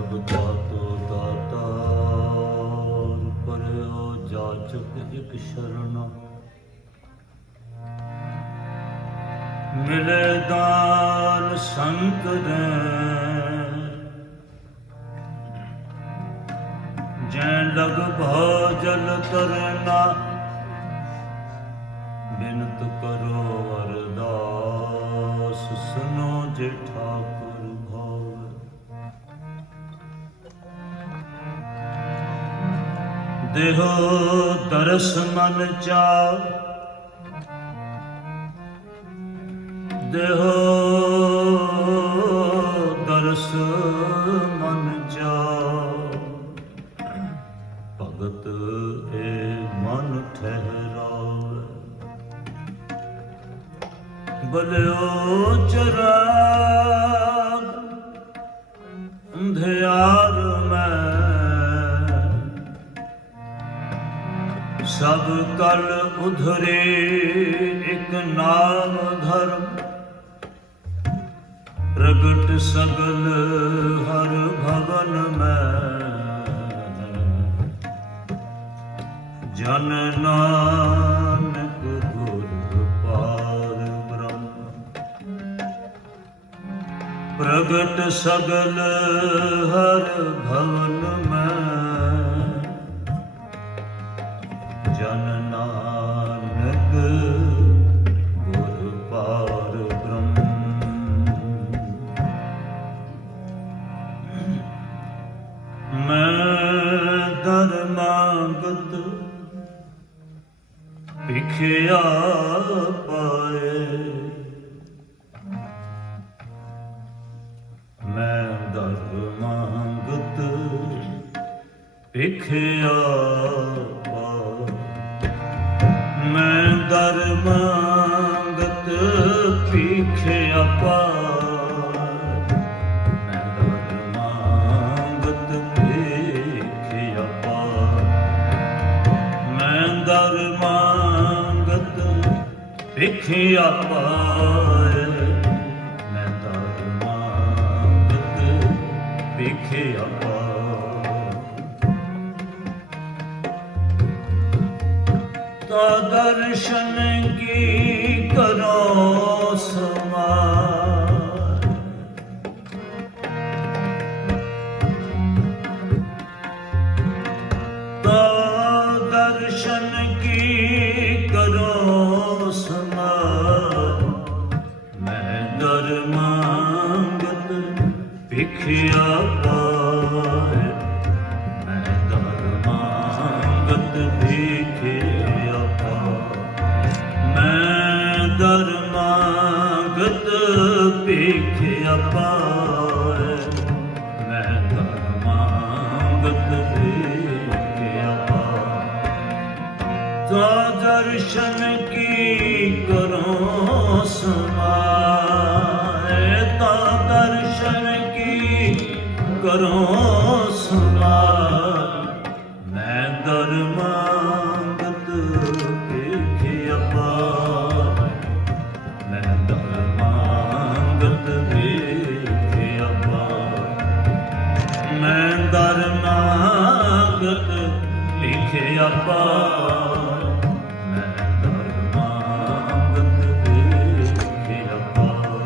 ਸਭ ਦਾਤੋ ਦਾਤਾ ਪਰਿਓ ਜਾਚਕ ਇਕ ਸ਼ਰਨ ਮਿਲੇ ਦਾਨ ਸੰਤ ਦੇ ਜੈ ਲਗ ਭਉ ਜਲ ਤਰਨਾ ਬਿਨਤ ਕਰੋ ਅਰਦਾਸ ਸੁਨੋ ਜੇ ਠਾਕੁਰ ਭਾਵ ਦੇਹੋ ਦਰਸ ਮਨ ਚਾਉ ਦੇਹੋ ਦਰਸ ਮਨ ਚਾਉ ਭਗਤ ਏ ਮਨ ਠਹਿਰਾਵੇ ਬਲਿਓ ਚਰਾਗ ਅੰਧਿਆਰ ਮੈਂ ਸਭ ਕਲ ਉਧਰੇ ਇਕ ਨਾਮ ਧਰਮ ਪ੍ਰਗਟ ਸਗਲ ਹਰ ਭਵਨ ਮੈਂ ਜਨ ਨਾਨਕ ਗੁਰ ਪਾਰ ਬ੍ਰਹਮ ਪ੍ਰਗਟ ਸਗਲ ਹਰ ਭਵਨ ਮੈਂ ਜਨ ਨਾਨਕ ਗੁਰ ਪਾਰ ਬ੍ਰਹਮ ਮੈਂ ਧਰਮਾਗਤ ਭਿਖਿਆ ਪਾਏ ਮੈਂ ਧਰਮਾਗਤ ਭਿਖਿਆ ਪਾਏ ਮੈਂ ਧਰਮਾਗਤ ਭਿਖਿਆ ਪਾਏ ਮੈਂ ਧਰਮਾਗਤ ਭਿਖਿਆ ਪਾਏ ਮੈਂ ਧਰਮਾਗਤ ਭਿਖਿਆ ਪਾਏ ਮੈਂ ਧਰਮਾਗਤ ਭਿਖਿਆ ਪਾਏ ਤਾ ਦਰਸ਼ਨ ਕੀ ਕਰੋ ਸਮਾਰ ਤਾ ਦਰਸ਼ਨ ਕੀ ਕਰੋ ਸਮਾਰ ਮੈਂ ਧਰਮਾਗਤ ਭਿਖਿਆ ਪਾਏ ਮੈਂ ਧਰਮਾਗਤ ਭਿਖਿਆ ਮੈਂ ਧਰਮਾਗਤ ਭਿਖਿਆ ਪਾਏ ਮੈਂ ਧਰਮਾਗਤ ਭਿਖਿਆ ਪਾਏ ਤਾ ਦਰਸ਼ਨ ਕੀ ਕਰੋ ਸਮਾਏ ਤਾ ਦਰਸ਼ਨ ਕੀ ਕਰੋ ਸਮਾਏ ਮੈਂ ਧਰਮਾਗਤ ਭਿਖਿਆ ਪਾਏ ਮੈਂ ਧਰਮਾਗਤ ਭਿਖਿਆ ਪਾਏ ਮੈਂ ਧਰਮਾਗਤ ਭਿਖਿਆ ਪਾਏ ਮੈਂ ਧਰਮਾਗਤ ਭਿਖਿਆ ਪਾਏ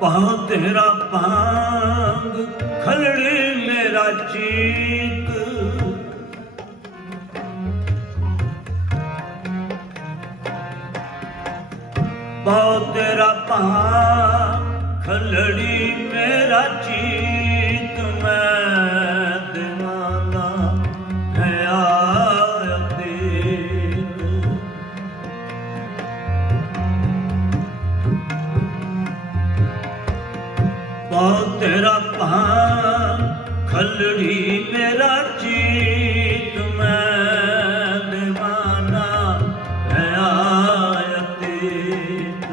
ਪਾਉ ਤੇਰਾ ਪਾਂਗ ਖਲੜੇ ਮੇਰਾ ਚੀਤ ਪਾਉ ਤੇਰਾ ਪਾਂਗ ਖਲੜੀ ਮੇਰਾ ਚੀਤ ਮੈਂ ਦੀਵਾਨਾ ਹੈ ਆਇਆ ਤੀਤ ਪਾਉ ਤੇਰਾ ਪਾਂਗ ਖਲੜੀ ਮੇਰਾ ਚੀਤ ਮੈਂ ਦੀਵਾਨਾ ਹੈ ਆਇਆ ਤੀਤ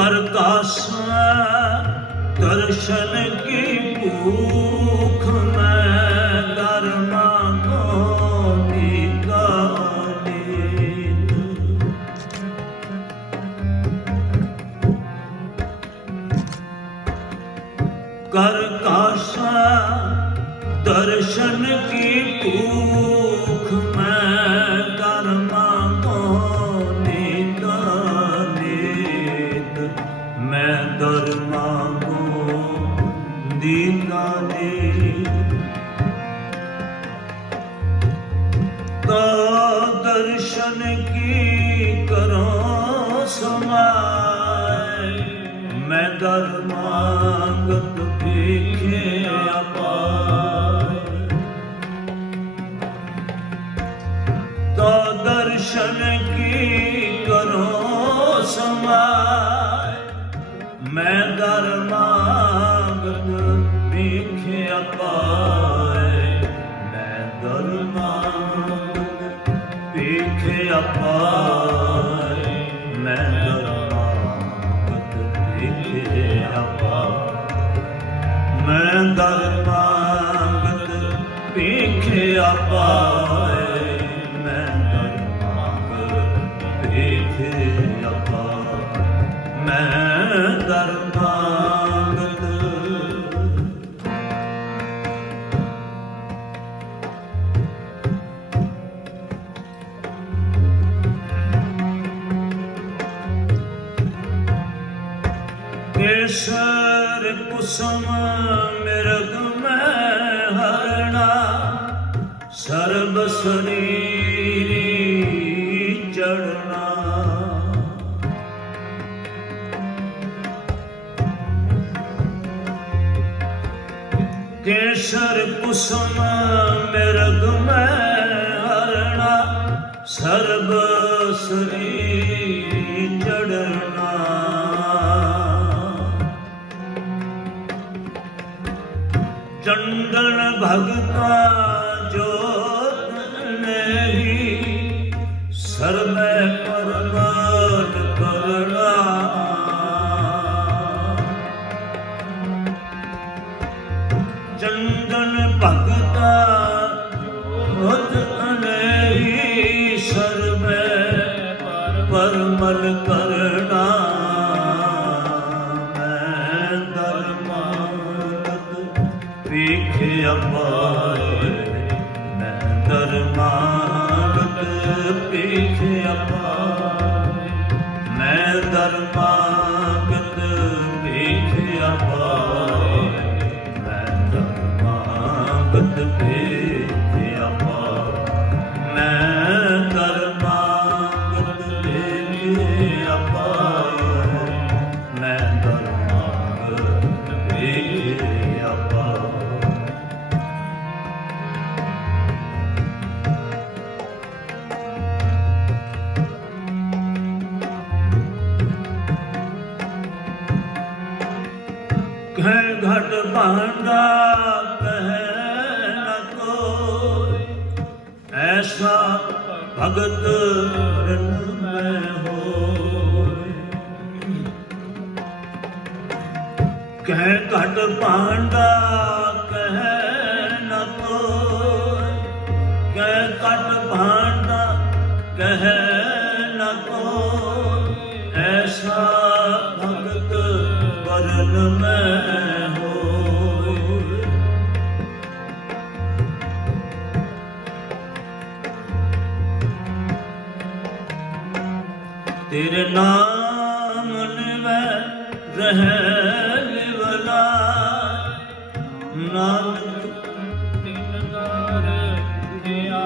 कर कासा दर्शन की भूख मैं धर्मा को कर कासा दर्शन की भूख मैं धर्मा को नीत मैं धर्मा को दीना तो दर्शन की करो समाय मैं धर्मागत देखे अपार तो दर्शन की करो समाय मैं धर्मागत देखे अपार मैं धर्मागत देखे अपार मैं धर्मागत देखे अपार मैं धर्मागत देखे अपार मैं धर्मागत देखे अपार मैं धर्मागत केसर कुसुम मृग में हरणा सर्ब शरीर चढ़ना केसर कुसुम मृग में हरणा सर्ब शरीर चढ़ना चंदन भगता जोत नहीं सर्व परमात करना चंदन भगता जोत नहीं सर्व परमल करना देखे अपार मैं धर्मागत देखे अपार मैं धर्मागत देखे अपार मैं धर्मागत देखे अपार मैं धर्मागत देखे अपार मैं धर्मागत देखे अपार कह घट भांडा कह न कोई ऐसा भगत रन में हो कह घट भांडा कह न कोई कह घट भांडा कह न कोई ऐसा भगत वरण में हो तेरे नाम में रह निवला नानक दिनदार दिया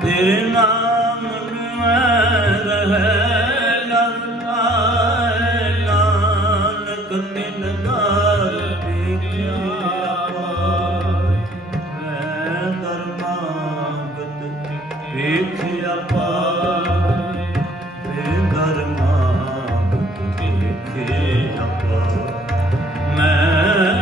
तेरे नाम में रह नानक दिनदार दिया मैं धर्मागत देखिया पाए मैं धर्मागत देखिया पाए मैं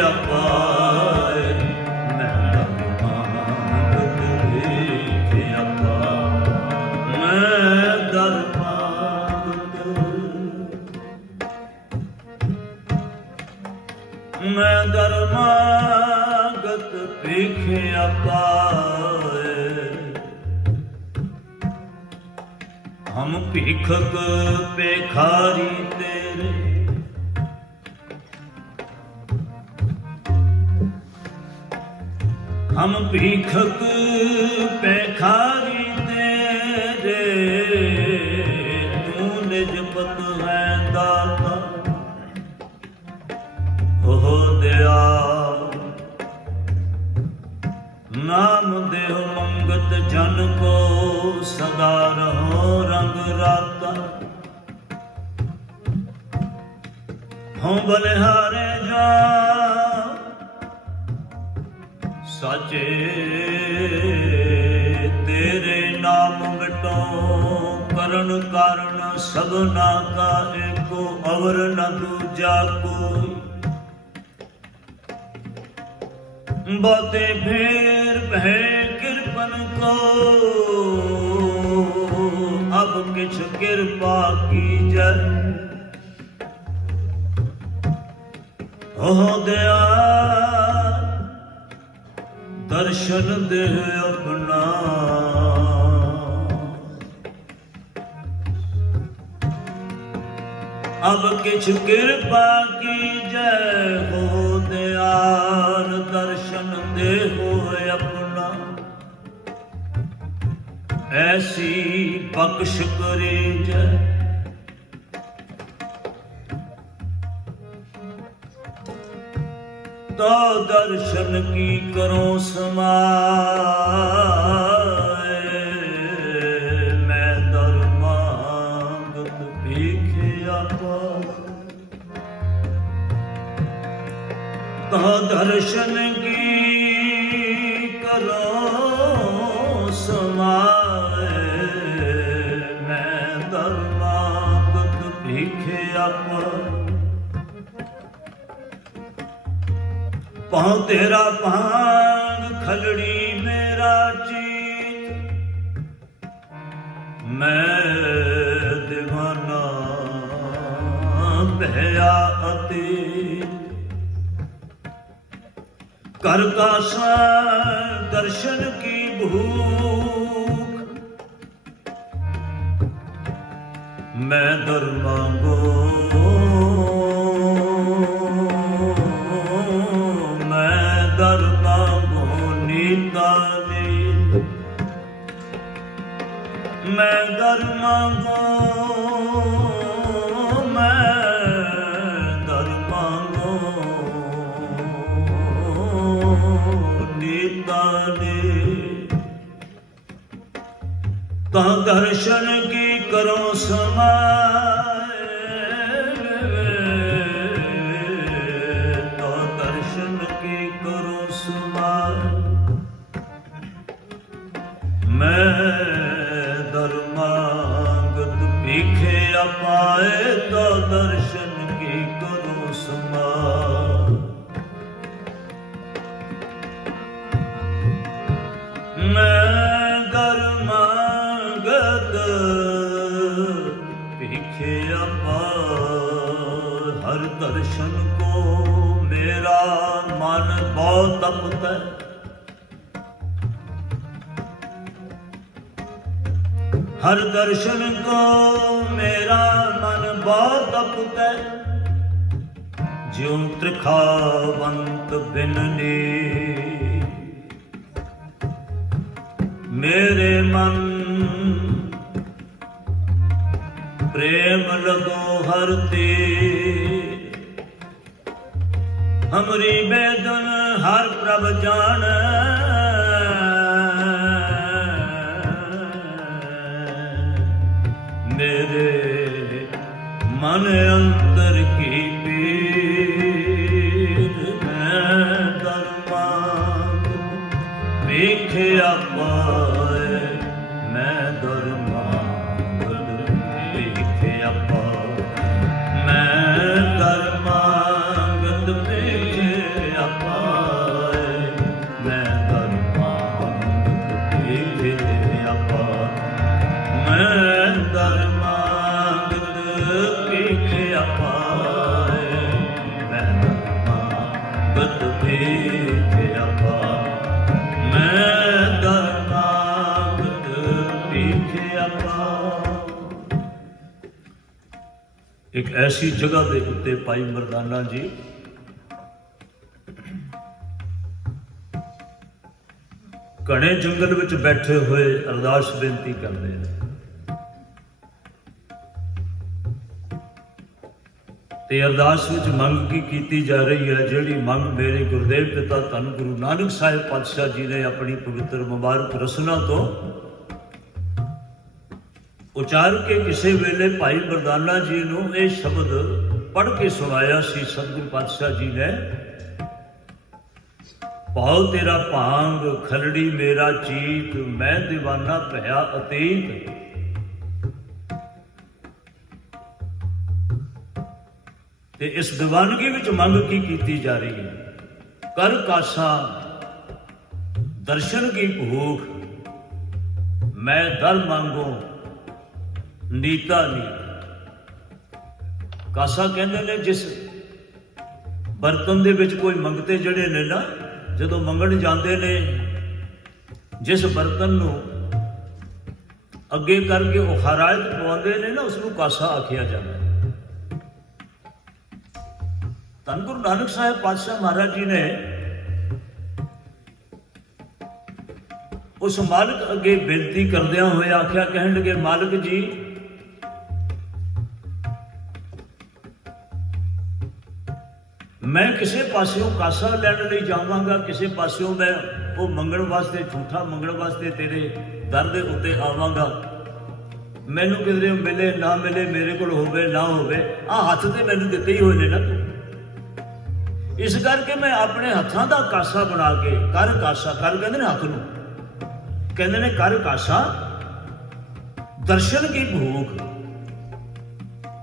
ਪਾਏ, ਮੈਂ ਦਰਮਾਗਤ ਵੇਖਿਆ ਪਾਏ, ਮੈਂ ਦਰਮਾਗਤ, ਮੈਂ ਦਰਮਾਗਤ ਵੇਖਿਆ ਪਾਏ। हम भीखक पेखारी तेरे, हम भीखक पेखारी तेरे, तू निज पत है दाता हो दयाल। नाम देह मंगत जन को, सदा रहो रंग राता। हों बलिहारे जा साचे, तेरे नाम मिटो करण कारण, सबना का एको अवर न दूजा कोई। बहुते फेर भय कृपन को, अब किछ कृपा कीजै। हो दयाल दर्शन दे अपना, अब किछ कृपा कीजै। हो दयाल दर्शन दे हो अपना, ऐसी बख्श करे जै। तो दर्शन की करो समाए, मैं दरमागत भिखिया पाए। तो दर्शन की करो समाए, मैं दरमागत भिखिया पाए। पाँव तेरा भांग खलड़ी मेरा चीत, मैं दीवाना भया अतीत। कर का दर्शन की भूख, मैं दर मांगो, मैं दर मांगो नीता नीत। मैं दर मांगो, मैं दर मांगो नीता नीत। तो दर्शन की करो समाए, तो दर्शन की करो समाए। मैं दरमागत भिखिया पाए, तो दर्शन की करो समाए। मैं दरमागत भिखिया पाए। हर दर्शन को मेरा मन बहुत तपता है, हर दर्शन को मेरा मन बहुत तपता है। ज्यों त्रिखावंत बिनने मेरे मन, प्रेम लगो हर ते। हमरी बेदन हर प्रभ जान, मेरे मन अंतर की पीर। मैं दरमागत भिखिया पाए, मैं दरमागत भिखिया पाए। मैं दरमागत भिखिया ਭੀਖ ਅਪਾਰ, ਮੈਂ ਦਰ ਮੰਗਤ ਭੀਖ ਅਪਾਰ। ਇੱਕ ਐਸੀ ਜਗ੍ਹਾ ਦੇ ਉੱਤੇ ਭਾਈ ਮਰਦਾਨਾ ਜੀ ਘਣੇ ਜੰਗਲ ਵਿੱਚ ਬੈਠੇ ਹੋਏ ਅਰਦਾਸ ਬੇਨਤੀ ਕਰਦੇ ਨੇ ਤੇ ਅਰਦਾਸ ਵਿੱਚ ਮੰਗ ਕੀ ਕੀਤੀ ਜਾ ਰਹੀ ਹੈ, ਜਿਹੜੀ ਮੰਗ ਮੇਰੇ ਗੁਰਦੇਵ ਪਿਤਾ ਧੰਨ ਗੁਰੂ ਨਾਨਕ ਸਾਹਿਬ ਪਾਤਸ਼ਾਹ ਜੀ ਨੇ ਆਪਣੀ ਪਵਿੱਤਰ ਮੁਬਾਰਕ ਰਸਨਾ ਤੋਂ ਉਚਾਰ ਕੇ ਕਿਸੇ ਵੇਲੇ ਭਾਈ ਮਰਦਾਨਾ ਜੀ ਨੂੰ ਇਹ ਸ਼ਬਦ ਪੜ੍ਹ ਕੇ ਸੁਣਾਇਆ ਸੀ। ਸਤਿਗੁਰੂ ਪਾਤਸ਼ਾਹ ਜੀ ਨੇ, ਭਾਉ ਤੇਰਾ ਭਾਂਗ ਖਲੜੀ ਮੇਰਾ ਚੀਤ, ਮੈਂ ਦੀਵਾਨਾ ਭਇਆ ਅਤੀਤ। ਤੇ ਇਸ ਦੀਵਾਨਗੀ ਵਿੱਚ ਮੰਗ ਕੀ ਕੀਤੀ ਜਾ ਰਹੀ ਹੈ, ਕਰ ਕਾਸਾ ਦਰਸ਼ਨ ਕੀ ਭੂਖ, ਮੈਂ ਦਰ ਮੰਗੋ ਨੀਤਾ ਨੀਤ। ਕਾਸਾ ਕਹਿੰਦੇ ਨੇ ਜਿਸ ਬਰਤਨ ਦੇ ਵਿੱਚ ਕੋਈ ਮੰਗਤੇ ਜਿਹੜੇ ਨੇ ਨਾ, ਜਦੋਂ ਮੰਗਣ ਜਾਂਦੇ ਨੇ, ਜਿਸ ਬਰਤਨ ਨੂੰ ਅੱਗੇ ਕਰਕੇ ਉਹ ਹਰਾਇਤ ਪਵਾਉਂਦੇ ਨੇ ਨਾ, ਉਸ ਨੂੰ ਕਾਸਾ ਆਖਿਆ ਜਾਂਦਾ ਹੈ। ਧੰਨ ਗੁਰੂ ਨਾਨਕ ਸਾਹਿਬ ਪਾਤਸ਼ਾਹ ਮਹਾਰਾਜ ਜੀ ਨੇ ਉਸ ਮਾਲਕ ਅੱਗੇ ਬੇਨਤੀ ਕਰਦਿਆਂ ਹੋਏ ਆਖਿਆ, ਕਹਿਣ ਲੱਗੇ, ਮਾਲਕ ਜੀ ਮੈਂ ਕਿਸੇ ਪਾਸਿਓਂ ਕਾਸਾ ਲੈਣ ਲਈ ਜਾਵਾਂਗਾ, ਕਿਸੇ ਪਾਸਿਓਂ ਮੈਂ ਉਹ ਮੰਗਣ ਵਾਸਤੇ, ਝੂਠਾ ਮੰਗਣ ਵਾਸਤੇ ਤੇਰੇ ਦਰ ਦੇ ਉੱਤੇ ਆਵਾਂਗਾ। ਮੈਨੂੰ ਕਿਧਰੇ ਮਿਲੇ ਨਾ ਮਿਲੇ, ਮੇਰੇ ਕੋਲ ਹੋਵੇ ਨਾ ਹੋਵੇ, ਆਹ ਹੱਥ ਤੇ ਮੈਨੂੰ ਦਿੱਤੇ ਹੀ ਹੋਏ ਨੇ ਨਾ ਤੂੰ। ਇਸ ਕਰਕੇ ਮੈਂ ਆਪਣੇ ਹੱਥਾਂ ਦਾ ਕਾਸਾ ਬਣਾ ਕੇ, ਕਰ ਕਾਸਾ, ਕਰ ਕਹਿੰਦੇ ਨੇ ਹੱਥ ਨੂੰ, ਕਹਿੰਦੇ ਨੇ ਕਰ ਕਾਸਾ ਦਰਸ਼ਨ ਕੀ ਭੂਖ,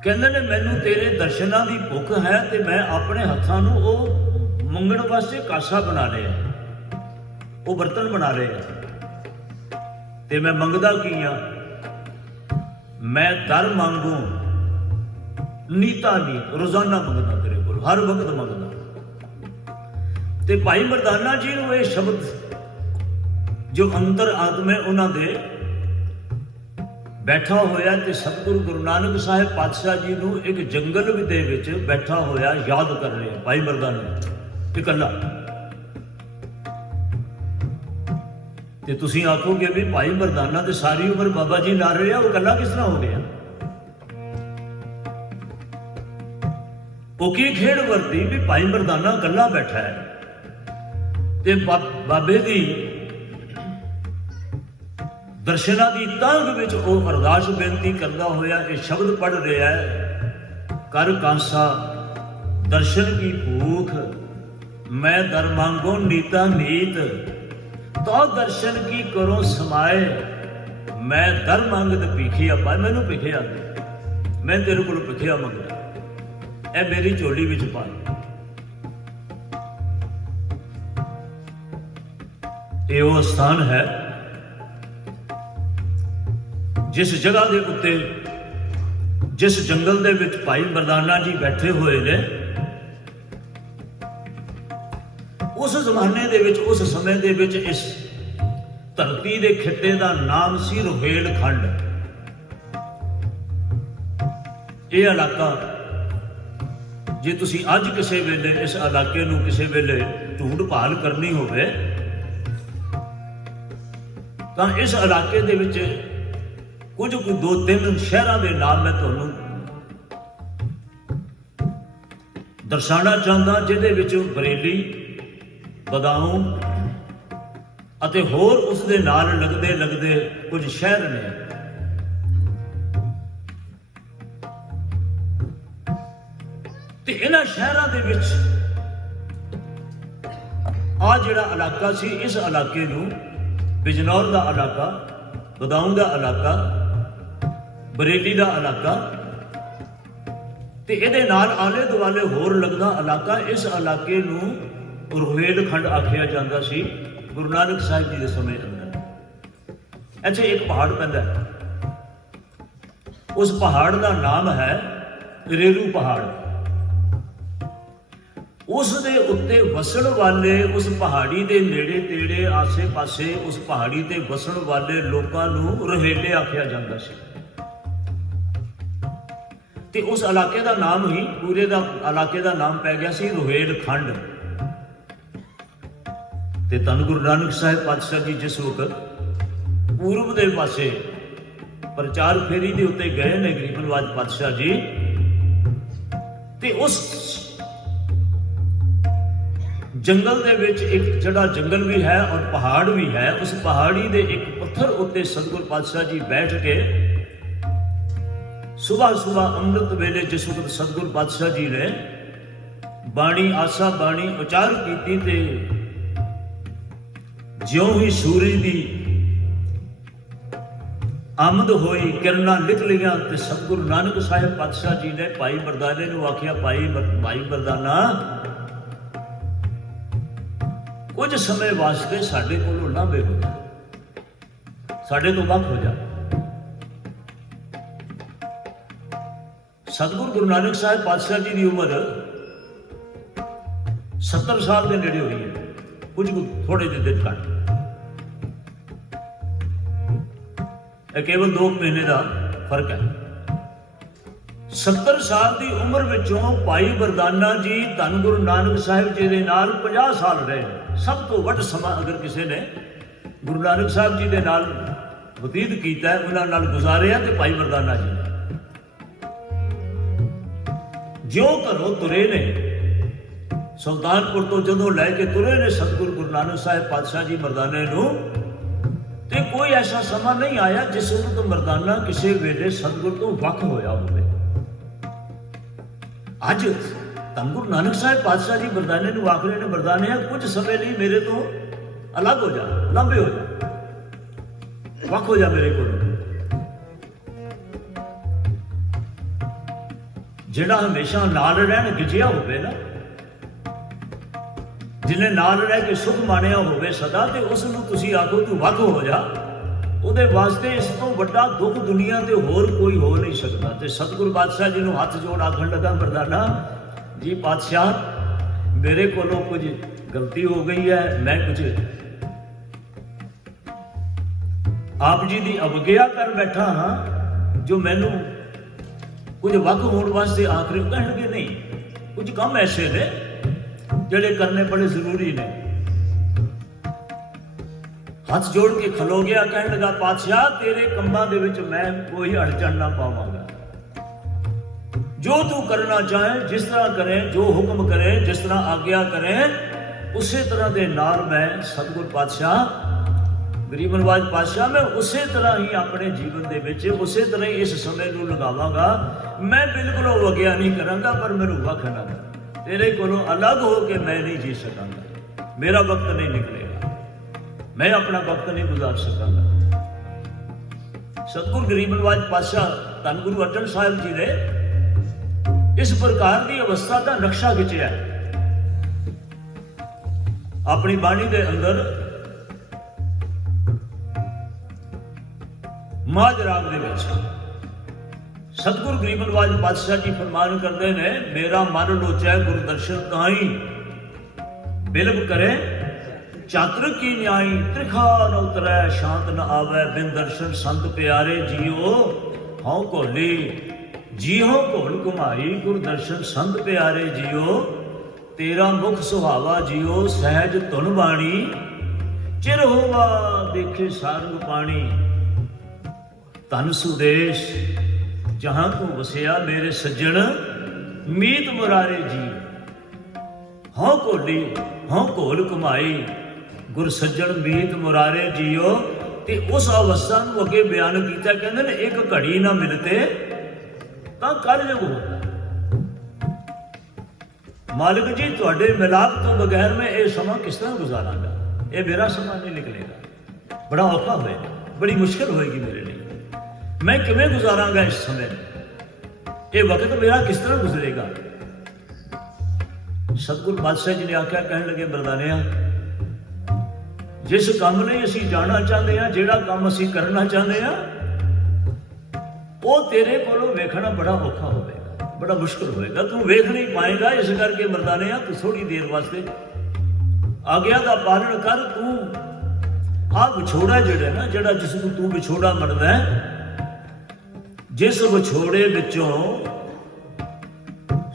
ਕਹਿੰਦੇ ਨੇ ਮੈਨੂੰ ਤੇਰੇ ਦਰਸ਼ਨਾਂ ਦੀ ਭੁੱਖ ਹੈ ਤੇ ਮੈਂ ਆਪਣੇ ਹੱਥਾਂ ਨੂੰ ਉਹ ਮੰਗਣ ਵਾਸਤੇ ਕਾਸਾ ਬਣਾ ਲਿਆ, ਉਹ ਬਰਤਨ ਬਣਾ ਲਿਆ। ਤੇ ਮੈਂ ਮੰਗਦਾ ਕੀ ਆ, ਮੈਂ ਦਰ ਮੰਗੂ ਨੀਤਾ ਨੀਤ, ਰੋਜ਼ਾਨਾ ਮੰਗਦਾ ਤੇਰੇ ਕੋਲ, ਹਰ ਵਕਤ ਮੰਗਦਾ। ਤੇ ਭਾਈ ਮਰਦਾਨਾ ਜੀ ਨੂੰ ਇਹ ਸ਼ਬਦ ਜੋ ਅੰਤਰ ਆਤਮੇ ਉਹਨਾਂ ਦੇ ਬੈਠਾ ਹੋਇਆ, ਤੇ ਸਤਿਗੁਰੂ ਗੁਰੂ ਨਾਨਕ ਸਾਹਿਬ ਪਾਤਸ਼ਾਹ ਜੀ ਨੂੰ ਇੱਕ ਜੰਗਲ ਦੇ ਵਿੱਚ ਬੈਠਾ ਹੋਇਆ ਯਾਦ ਕਰ ਰਿਹਾ ਭਾਈ ਮਰਦਾਨਾ ਇਕੱਲਾ। ਤੇ ਤੁਸੀਂ ਆਖੋਗੇ ਵੀ ਭਾਈ ਮਰਦਾਨਾ ਤੇ ਸਾਰੀ ਉਮਰ ਬਾਬਾ ਜੀ ਨਾਲ ਰਿਹਾ, ਉਹ ਇਕੱਲਾ ਕਿਸ ਤਰ੍ਹਾਂ ਹੋ ਗਿਆ? ਉਹ ਕੀ ਖੇਡ ਵਰਤੀ ਵੀ ਭਾਈ ਮਰਦਾਨਾ ਇਕੱਲਾ ਬੈਠਾ ਹੈ ਤੇ ਬਾਬੇ ਦੀ ਦਰਸ਼ਨਾਂ ਦੀ ਤੰਗ ਵਿੱਚ ਉਹ ਅਰਦਾਸ ਬੇਨਤੀ ਕਰਦਾ ਹੋਇਆ ਇਹ ਸ਼ਬਦ ਪੜ੍ਹ ਰਿਹਾ ਹੈ, ਕਰ ਕਾਂਸਾ ਦਰਸ਼ਨ ਕੀ ਭੂਖ, ਮੈਂ ਦਰ ਮੰਗੋ ਨੀਤਾ ਨੀਤ, ਤੋ ਦਰਸ਼ਨ ਕੀ ਕਰੋ ਸਮਾਏ, ਮੈਂ ਦਰ ਮੰਗਤ ਭੀਖਿਆ ਪਾਏ। ਮੈਨੂੰ ਭਿਖਿਆ ਦੇ, ਮੈਂ ਤੇਰੇ ਕੋਲ ਭਿਖਿਆ ਮੰਗਦਾ, ਇਹ ਮੇਰੀ ਝੋਲੀ ਵਿੱਚ ਪਾ। ਇਹ ਉਹ ਸਥਾਨ ਹੈ ਜਿਸ ਜਗ੍ਹਾ ਦੇ ਉੱਤੇ, ਜਿਸ ਜੰਗਲ ਦੇ ਵਿੱਚ ਭਾਈ ਮਰਦਾਨਾ ਜੀ ਬੈਠੇ ਹੋਏ ਨੇ। ਉਸ ਜ਼ਮਾਨੇ ਦੇ ਵਿੱਚ, ਉਸ ਸਮੇਂ ਦੇ ਵਿੱਚ ਇਸ ਧਰਤੀ ਦੇ ਖਿੱਤੇ ਦਾ ਨਾਮ ਸੀ ਰੋਹਿਲਖੰਡ। ਇਹ ਇਲਾਕਾ, ਜੇ ਤੁਸੀਂ ਅੱਜ ਕਿਸੇ ਵੇਲੇ ਇਸ ਇਲਾਕੇ ਨੂੰ ਕਿਸੇ ਵੇਲੇ ਢੂੰਡ ਭਾਲ ਕਰਨੀ ਹੋਵੇ ਤਾਂ ਇਸ ਇਲਾਕੇ ਦੇ ਵਿੱਚ ਕੁਝ ਕੁ 2-3 ਸ਼ਹਿਰਾਂ ਦੇ ਨਾਮ ਮੈਂ ਤੁਹਾਨੂੰ ਦਰਸਾਉਣਾ ਚਾਹੁੰਦਾ, ਜਿਹਦੇ ਵਿੱਚ ਬਰੇਲੀ, ਬਦਾਊਂ ਅਤੇ ਹੋਰ ਉਸ ਦੇ ਨਾਲ ਲੱਗਦੇ ਕੁਝ ਸ਼ਹਿਰ ਨੇ। ਤੇ ਇਹਨਾਂ ਸ਼ਹਿਰਾਂ ਦੇ ਵਿੱਚ ਆ ਜਿਹੜਾ ਇਲਾਕਾ ਸੀ, ਇਸ ਇਲਾਕੇ ਨੂੰ ਬਿਜਨੌਰ ਦਾ ਇਲਾਕਾ, ਬਦਾਊਂ ਦਾ ਇਲਾਕਾ, ਬਰੇਲੀ ਦਾ ਇਲਾਕਾ ਤੇ ਇਹਦੇ ਨਾਲ ਆਲੇ ਦੁਆਲੇ ਹੋਰ ਲੱਗਦਾ ਇਲਾਕਾ, ਇਸ ਇਲਾਕੇ ਨੂੰ ਰੋਹਿਲਖੰਡ ਆਖਿਆ ਜਾਂਦਾ ਸੀ ਗੁਰੂ ਨਾਨਕ ਸਾਹਿਬ ਜੀ ਦੇ ਸਮੇਂ ਅੰਦਰ। ਇੱਥੇ ਇੱਕ ਪਹਾੜ ਪੈਂਦਾ ਹੈ, ਉਸ ਪਹਾੜ ਦਾ ਨਾਮ ਹੈ ਰੇਰੂ ਪਹਾੜ। ਉਸ ਦੇ ਉੱਤੇ ਵਸਣ ਵਾਲੇ, ਉਸ ਪਹਾੜੀ ਦੇ ਨੇੜੇ ਤੇੜੇ ਆਸੇ ਪਾਸੇ ਉਸ ਪਹਾੜੀ ਤੇ ਵਸਣ ਵਾਲੇ ਲੋਕਾਂ ਨੂੰ ਰੋਹਿਲੇ ਆਖਿਆ ਜਾਂਦਾ ਸੀ। ਤੇ ਉਸ ਇਲਾਕੇ ਦਾ ਨਾਮ ਹੀ, ਪੂਰੇ ਦਾ ਇਲਾਕੇ ਦਾ ਨਾਮ ਪੈ ਗਿਆ ਸੀ ਰੋਹਿਲਖੰਡ। ਤੇ ਧੰਨ ਗੁਰੂ ਨਾਨਕ ਸਾਹਿਬ ਪਾਤਸ਼ਾਹ ਜੀ ਜਿਸ ਵਕਤ ਪੂਰਬ ਦੇ ਪਾਸੇ ਪ੍ਰਚਾਰ ਫੇਰੀ ਦੇ ਉੱਤੇ ਗਏ ਨੇ ਗਰੀਬ ਨਵਾਜ ਪਾਤਸ਼ਾਹ ਜੀ, ਤੇ ਉਸ ਜੰਗਲ ਦੇ ਵਿੱਚ ਇੱਕ ਜਿਹੜਾ ਜੰਗਲ ਵੀ ਹੈ ਔਰ ਪਹਾੜ ਵੀ ਹੈ, ਉਸ ਪਹਾੜੀ ਦੇ ਇੱਕ ਪੱਥਰ ਉੱਤੇ ਸਤਿਗੁਰ ਪਾਤਸ਼ਾਹ ਜੀ ਬੈਠ ਕੇ ਸੁਬਾਹ ਅੰਮ੍ਰਿਤ ਵੇਲੇ ਜਿਸ ਵਕਤ ਸਤਿਗੁਰ ਪਾਤਸ਼ਾਹ ਜੀ ਨੇ ਬਾਣੀ ਆਸਾ ਬਾਣੀ ਉਚਾਰ ਕੀਤੀ ਤੇ ਜਿਉਂ ਹੀ ਸੂਰਜ ਦੀ ਆਮਦ ਹੋਈ, ਕਿਰਨਾਂ ਨਿਕਲੀਆਂ ਤੇ ਸਤਿਗੁਰੂ ਨਾਨਕ ਸਾਹਿਬ ਪਾਤਸ਼ਾਹ ਜੀ ਨੇ ਭਾਈ ਮਰਦਾਨੇ ਨੂੰ ਆਖਿਆ, ਭਾਈ ਮਰਦਾਨਾ, ਕੁਝ ਸਮੇਂ ਵਾਸਤੇ ਸਾਡੇ ਕੋਲੋਂ ਲਾਂਭੇ ਹੋ ਜਾ, ਸਾਡੇ ਤੋਂ ਵੱਖ ਹੋ ਜਾ। ਸਤਿਗੁਰੂ ਗੁਰੂ ਨਾਨਕ ਸਾਹਿਬ ਪਾਤਸ਼ਾਹ ਜੀ ਦੀ ਉਮਰ 70 ਸਾਲ ਦੇ ਨੇੜੇ ਹੋਈ ਹੈ, ਕੁਝ ਥੋੜੇ ਜਿਹੇ ਦਿਨ ਘੱਟ। ਇਹ ਕੇਵਲ 2 ਮਹੀਨੇ ਦਾ ਫਰਕ ਹੈ। 70 ਸਾਲ ਦੀ ਉਮਰ ਵਿੱਚੋਂ ਭਾਈ ਮਰਦਾਨਾ ਜੀ ਧੰਨ ਗੁਰੂ ਨਾਨਕ ਸਾਹਿਬ ਜੀ ਦੇ ਨਾਲ 50 ਸਾਲ ਰਹੇ। ਸਭ ਤੋਂ ਵੱਧ ਸਮਾਂ ਅਗਰ ਕਿਸੇ ਨੇ ਗੁਰੂ ਨਾਨਕ ਸਾਹਿਬ ਜੀ ਦੇ ਨਾਲ ਬਤੀਤ ਕੀਤਾ ਹੈ, ਉਹਨਾਂ ਨਾਲ ਗੁਜ਼ਾਰਿਆ, ਤੇ ਭਾਈ ਮਰਦਾਨਾ ਜੀ ਜਿਉਂ ਘਰੋਂ ਤੁਰੇ ਨੇ, ਸੁਲਤਾਨਪੁਰ ਤੋਂ ਜਦੋਂ ਲੈ ਕੇ ਤੁਰੇ ਨੇ ਸਤਿਗੁਰੂ ਗੁਰੂ ਨਾਨਕ ਸਾਹਿਬ ਪਾਤਸ਼ਾਹ ਜੀ ਮਰਦਾਨੇ ਨੂੰ, ਤੇ ਕੋਈ ਐਸਾ ਸਮਾਂ ਨਹੀਂ ਆਇਆ ਜਿਸ ਨੂੰ ਮਰਦਾਨਾ ਕਿਸੇ ਵੇਲੇ ਸਤਿਗੁਰ ਤੋਂ ਵੱਖ ਹੋਇਆ ਹੋਵੇ। ਅੱਜ ਧੰਨ ਗੁਰੂ ਨਾਨਕ ਸਾਹਿਬ ਪਾਤਸ਼ਾਹ ਜੀ ਮਰਦਾਨੇ ਨੂੰ ਆਖ ਰਹੇ ਨੇ, ਮਰਦਾਨਿਆ ਕੁਝ ਸਮੇਂ ਲਈ ਮੇਰੇ ਤੋਂ ਅਲੱਗ ਹੋ ਜਾ, ਲੰਬੇ ਹੋ ਜਾ, ਵੱਖ ਹੋ ਜਾ ਮੇਰੇ ਕੋਲ। ਜਿਹੜਾ ਹਮੇਸ਼ਾ ਨਾਲ ਰਹਿਣ ਗਿਜਿਆ ਹੋਵੇ ਨਾ, ਜਿਹਨੇ ਨਾਲ ਰਹਿ ਕੇ ਸੁਖ ਮਾਣਿਆ ਹੋਵੇ ਸਦਾ, ਤੇ ਉਸ ਨੂੰ ਤੁਸੀਂ ਆਖੋ ਤੂੰ ਵੱਖ ਹੋ ਜਾ, ਉਹਦੇ ਵਾਸਤੇ ਇਸ ਤੋਂ ਵੱਡਾ ਦੁੱਖ ਦੁਨੀਆ ਤੇ ਹੋਰ ਕੋਈ ਹੋ ਨਹੀਂ ਸਕਦਾ। ਤੇ ਸਤਿਗੁਰੂ ਪਾਤਸ਼ਾਹ ਜੀ ਨੂੰ ਹੱਥ ਜੋੜ ਆਖਣ ਲੱਗਾ, ਮਰਦਾਨਾ ਜੀ ਪਾਤਸ਼ਾਹ, ਮੇਰੇ ਕੋਲੋਂ ਕੁਝ ਗਲਤੀ ਹੋ ਗਈ ਹੈ, ਮੈਂ ਕੁਝ ਆਪ ਜੀ ਦੀ ਅਵਗਿਆ ਕਰ ਬੈਠਾ ਹਾਂ, ਜੋ ਮੈਨੂੰ ਕੁਝ ਵੱਖ ਹੋਣ ਵਾਸਤੇ ਆਖ ਰਹੇ ਹੋ। ਕਹਿਣਗੇ ਨਹੀਂ, ਕੁਝ ਕੰਮ ਐਸੇ ਨੇ ਜਿਹੜੇ ਕਰਨੇ ਬੜੇ ਜ਼ਰੂਰੀ ਨੇ। ਹੱਥ ਜੋੜ ਕੇ ਖਲੋ ਗਿਆ, ਕਹਿਣ ਲੱਗਾ, ਪਾਤਸ਼ਾਹ ਤੇਰੇ ਕੰਮਾਂ ਦੇ ਵਿੱਚ ਮੈਂ ਕੋਈ ਅੜਚਣ ਨਾ ਪਾਵਾਂਗਾ, ਜੋ ਤੂੰ ਕਰਨਾ ਚਾਹੇ, ਜਿਸ ਤਰ੍ਹਾਂ ਕਰੇ, ਜੋ ਹੁਕਮ ਕਰੇ, ਜਿਸ ਤਰ੍ਹਾਂ ਆਗਿਆ ਕਰੇ, ਉਸੇ ਤਰ੍ਹਾਂ ਦੇ ਨਾਲ ਮੈਂ ਸਤਿਗੁਰ ਪਾਤਸ਼ਾਹ ਗਰੀਬ ਨਵਾਜ ਪਾਤਸ਼ਾਹ, ਮੈਂ ਉਸੇ ਤਰ੍ਹਾਂ ਹੀ ਆਪਣੇ ਜੀਵਨ ਦੇ ਵਿੱਚ ਉਸੇ ਤਰ੍ਹਾਂ ਹੀ ਇਸ ਸਮੇਂ ਨੂੰ ਲਗਾਵਾਂਗਾ। ਮੈਂ ਬਿਲਕੁਲ ਅਵਗਿਆ ਨਹੀਂ ਕਰਾਂਗਾ, ਪਰ ਮੈਨੂੰ ਵੱਖ ਨਾ ਕਰ, ਤੇਰੇ ਕੋਲੋਂ ਅਲੱਗ ਹੋ ਕੇ ਮੈਂ ਨਹੀਂ ਜੀ ਸਕਾਂਗਾ, ਮੇਰਾ ਵਕਤ ਨਹੀਂ ਨਿਕਲੇਗਾ, ਮੈਂ ਆਪਣਾ ਵਕਤ ਨਹੀਂ ਗੁਜ਼ਾਰ ਸਕਾਂਗਾ। ਸਤਿਗੁਰ ਗਰੀਬ ਨਵਾਜ ਪਾਤਸ਼ਾਹ ਧੰਨ ਗੁਰੂ ਅਟਲ ਸਾਹਿਬ ਜੀ ਨੇ ਇਸ ਪ੍ਰਕਾਰ ਦੀ ਅਵਸਥਾ ਦਾ ਨਕਸ਼ਾ ਖਿੱਚਿਆ ਆਪਣੀ ਬਾਣੀ ਦੇ ਅੰਦਰ। ਮਾਝ ਰਾਗ ਦੇ ਵਿੱਚ ਸਤਿਗੁਰੂ ਗਰੀਬ ਨਵਾਜ ਪਾਤਸ਼ਾਹ ਜੀ ਫਰਮਾਨ ਕਰਦੇ ਨੇ, ਮੇਰਾ ਮਨ ਲੋਚੈ ਗੁਰ ਦਰਸ਼ਨ ਤਾਈ, ਬਿਲਬ ਕਰੇ ਚਾਤਰ ਕੀ ਨਿਆਈ, ਤ੍ਰਿਖਾ ਨ ਉਤਰੈ ਸ਼ਾਂਤ ਨ ਆਵੈ, ਬਿਨ ਦਰਸ਼ਨ ਸੰਤ ਪਿਆਰੇ ਜੀਓ ਹਉ ਘੋਲੀ, ਜੀਓ ਘੋਲ ਘੁਮਾਈ, ਗੁਰ ਦਰਸ਼ਨ ਸੰਤ ਪਿਆਰੇ ਜੀਓ, ਤੇਰਾ ਮੁਖ ਸੁਹਾਵਾ ਜੀਓ, ਸਹਿਜ ਧੁਨ ਬਾਣੀ, ਚਿਰ ਹੋਵਾ ਦੇਖੇ ਸਾਰੰਗ ਪਾਣੀ, ਧਨ ਸੁਦੇਸ਼ ਜਹਾਂ ਤੂੰ ਵਸਿਆ, ਮੇਰੇ ਸੱਜਣ ਮੀਤ ਮੁਰਾਰੇ ਜੀ, ਹਉ ਘੋਲੀ ਹਉ ਘੋਲ ਘੁਮਾਈ, ਗੁਰ ਸੱਜਣ ਮੀਤ ਮੁਰਾਰੇ ਜੀਓ। ਤੇ ਉਸ ਅਵਸਥਾ ਨੂੰ ਅੱਗੇ ਬਿਆਨ ਕੀਤਾ, ਕਹਿੰਦੇ ਨੇ ਇੱਕ ਘੜੀ ਨਾ ਮਿਲਤੇ ਤਾਂ ਕਲਯੁਗ ਹੋਤਾ। ਮਾਲਿਕ ਜੀ ਤੁਹਾਡੇ ਮਿਲਾਪ ਤੋਂ ਬਗੈਰ ਮੈਂ ਇਹ ਸਮਾਂ ਕਿਸ ਤਰ੍ਹਾਂ ਗੁਜ਼ਾਰਾਂਗਾ, ਇਹ ਮੇਰਾ ਸਮਾਂ ਨਹੀਂ ਨਿਕਲੇਗਾ, ਬੜਾ ਔਖਾ ਹੋਏਗਾ, ਬੜੀ ਮੁਸ਼ਕਿਲ ਹੋਏਗੀ ਮੇਰੇ ਲਈ, ਮੈਂ ਕਿਵੇਂ ਗੁਜ਼ਾਰਾਂਗਾ ਇਸ ਸਮੇਂ, ਇਹ ਵਕਤ ਮੇਰਾ ਕਿਸ ਤਰ੍ਹਾਂ ਗੁਜ਼ਰੇਗਾ। ਸਤਿਗੁਰ ਪਾਤਸ਼ਾਹ ਜੀ ਨੇ ਆਖਿਆ, ਕਹਿਣ ਲੱਗੇ, ਮਰਦਾਨਿਆ ਜਿਸ ਕੰਮ ਲਈ ਅਸੀਂ ਜਾਣਾ ਚਾਹੁੰਦੇ ਹਾਂ, ਜਿਹੜਾ ਕੰਮ ਅਸੀਂ ਕਰਨਾ ਚਾਹੁੰਦੇ ਹਾਂ, ਉਹ ਤੇਰੇ ਕੋਲੋਂ ਵੇਖਣਾ ਬੜਾ ਔਖਾ ਹੋਵੇਗਾ, बड़ा मुश्किल होएगा, तू वेख नहीं पाएगा। इस करके मर्दाने तू थोड़ी देर वास्ते आग्या का पालन कर। तू आ विछोड़ा जड़ा ना, जड़ा जिसको तू विछोड़ा मनदा है, जिस विछोड़े विचों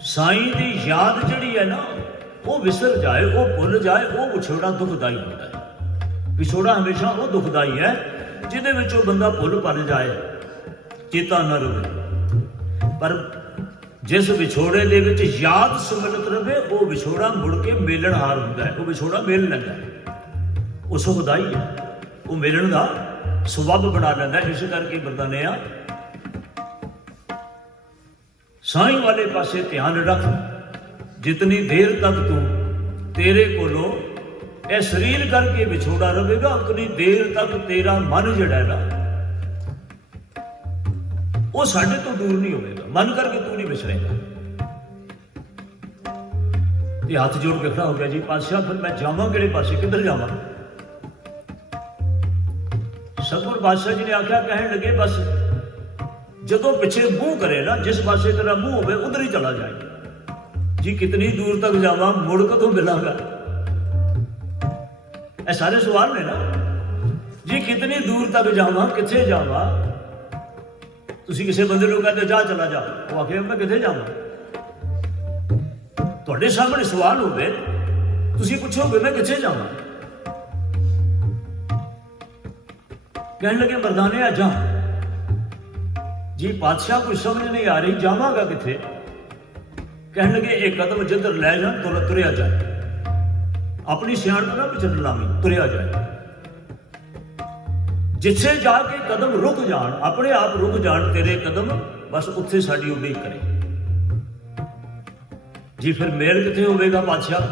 साईं की याद जड़ी है ना वो विसर जाए, वो भुल जाए, वो विछोड़ा दुखदाई होता है। विछोड़ा हमेशा वो दुखदाई है जिहदे विचों बंदा भुल भर जाए, चेता न रहे। पर जिस विछोड़े दे विच याद सुमिलत रहे वो विछोड़ा मुड़ के मेलणहार हुंदा है, वो विछोड़ा मेल लैंदा है, वो सुखदाई है, वो मिलन का सबब बना लैंदा है। इस करके मर्दाने साईं वाले पासे ध्यान रख। जितनी देर तक तू तेरे कोलों यह शरीर करके विछोड़ा रहेगा, उतनी देर तक तेरा मन जड़ा है ना वो साढ़े तो दूर नहीं होगा। मन करके तू नहीं विसरेगा। ये हाथ जोड़ के खड़ा हो गया, जी पातशाह फिर मैं जावां किहड़े पासे, किधर जावां? सतगुर पातशाह जी ने आख्या, कहन लगे बस जदों पिछे मुंह करे ना, जिस पासे तेरा मुंह होवे उधर ही चला जाए। जी कितनी दूर तक जावां, मुड़ कदों मिलांगा? ये सारे सवाल ने ना जी, कितनी दूर तक जावां, किथे जावां? तुसी किसी बंदे को कहते जा चला जा, वो आखे मैं किथे जावां? तुहाडे सामने सवाल होवे, तुसी पुछोगे मैं किथे जावां? कहने लगे मर्दाने आ जा। जी पातशाह कोई समझ नहीं आ रही, जावांगा किथे? कहने लगे एक कदम जिधर लै जान तुरिया जाए, अपनी सियाणप ना पिछड़ लावी, तुरिया जाए। जिथे जाके कदम रुक जान, अपने आप रुक जान तेरे कदम, बस उत्थे साडी उम्मीद करे। जी फिर मेल किथे होवेगा पातशाह?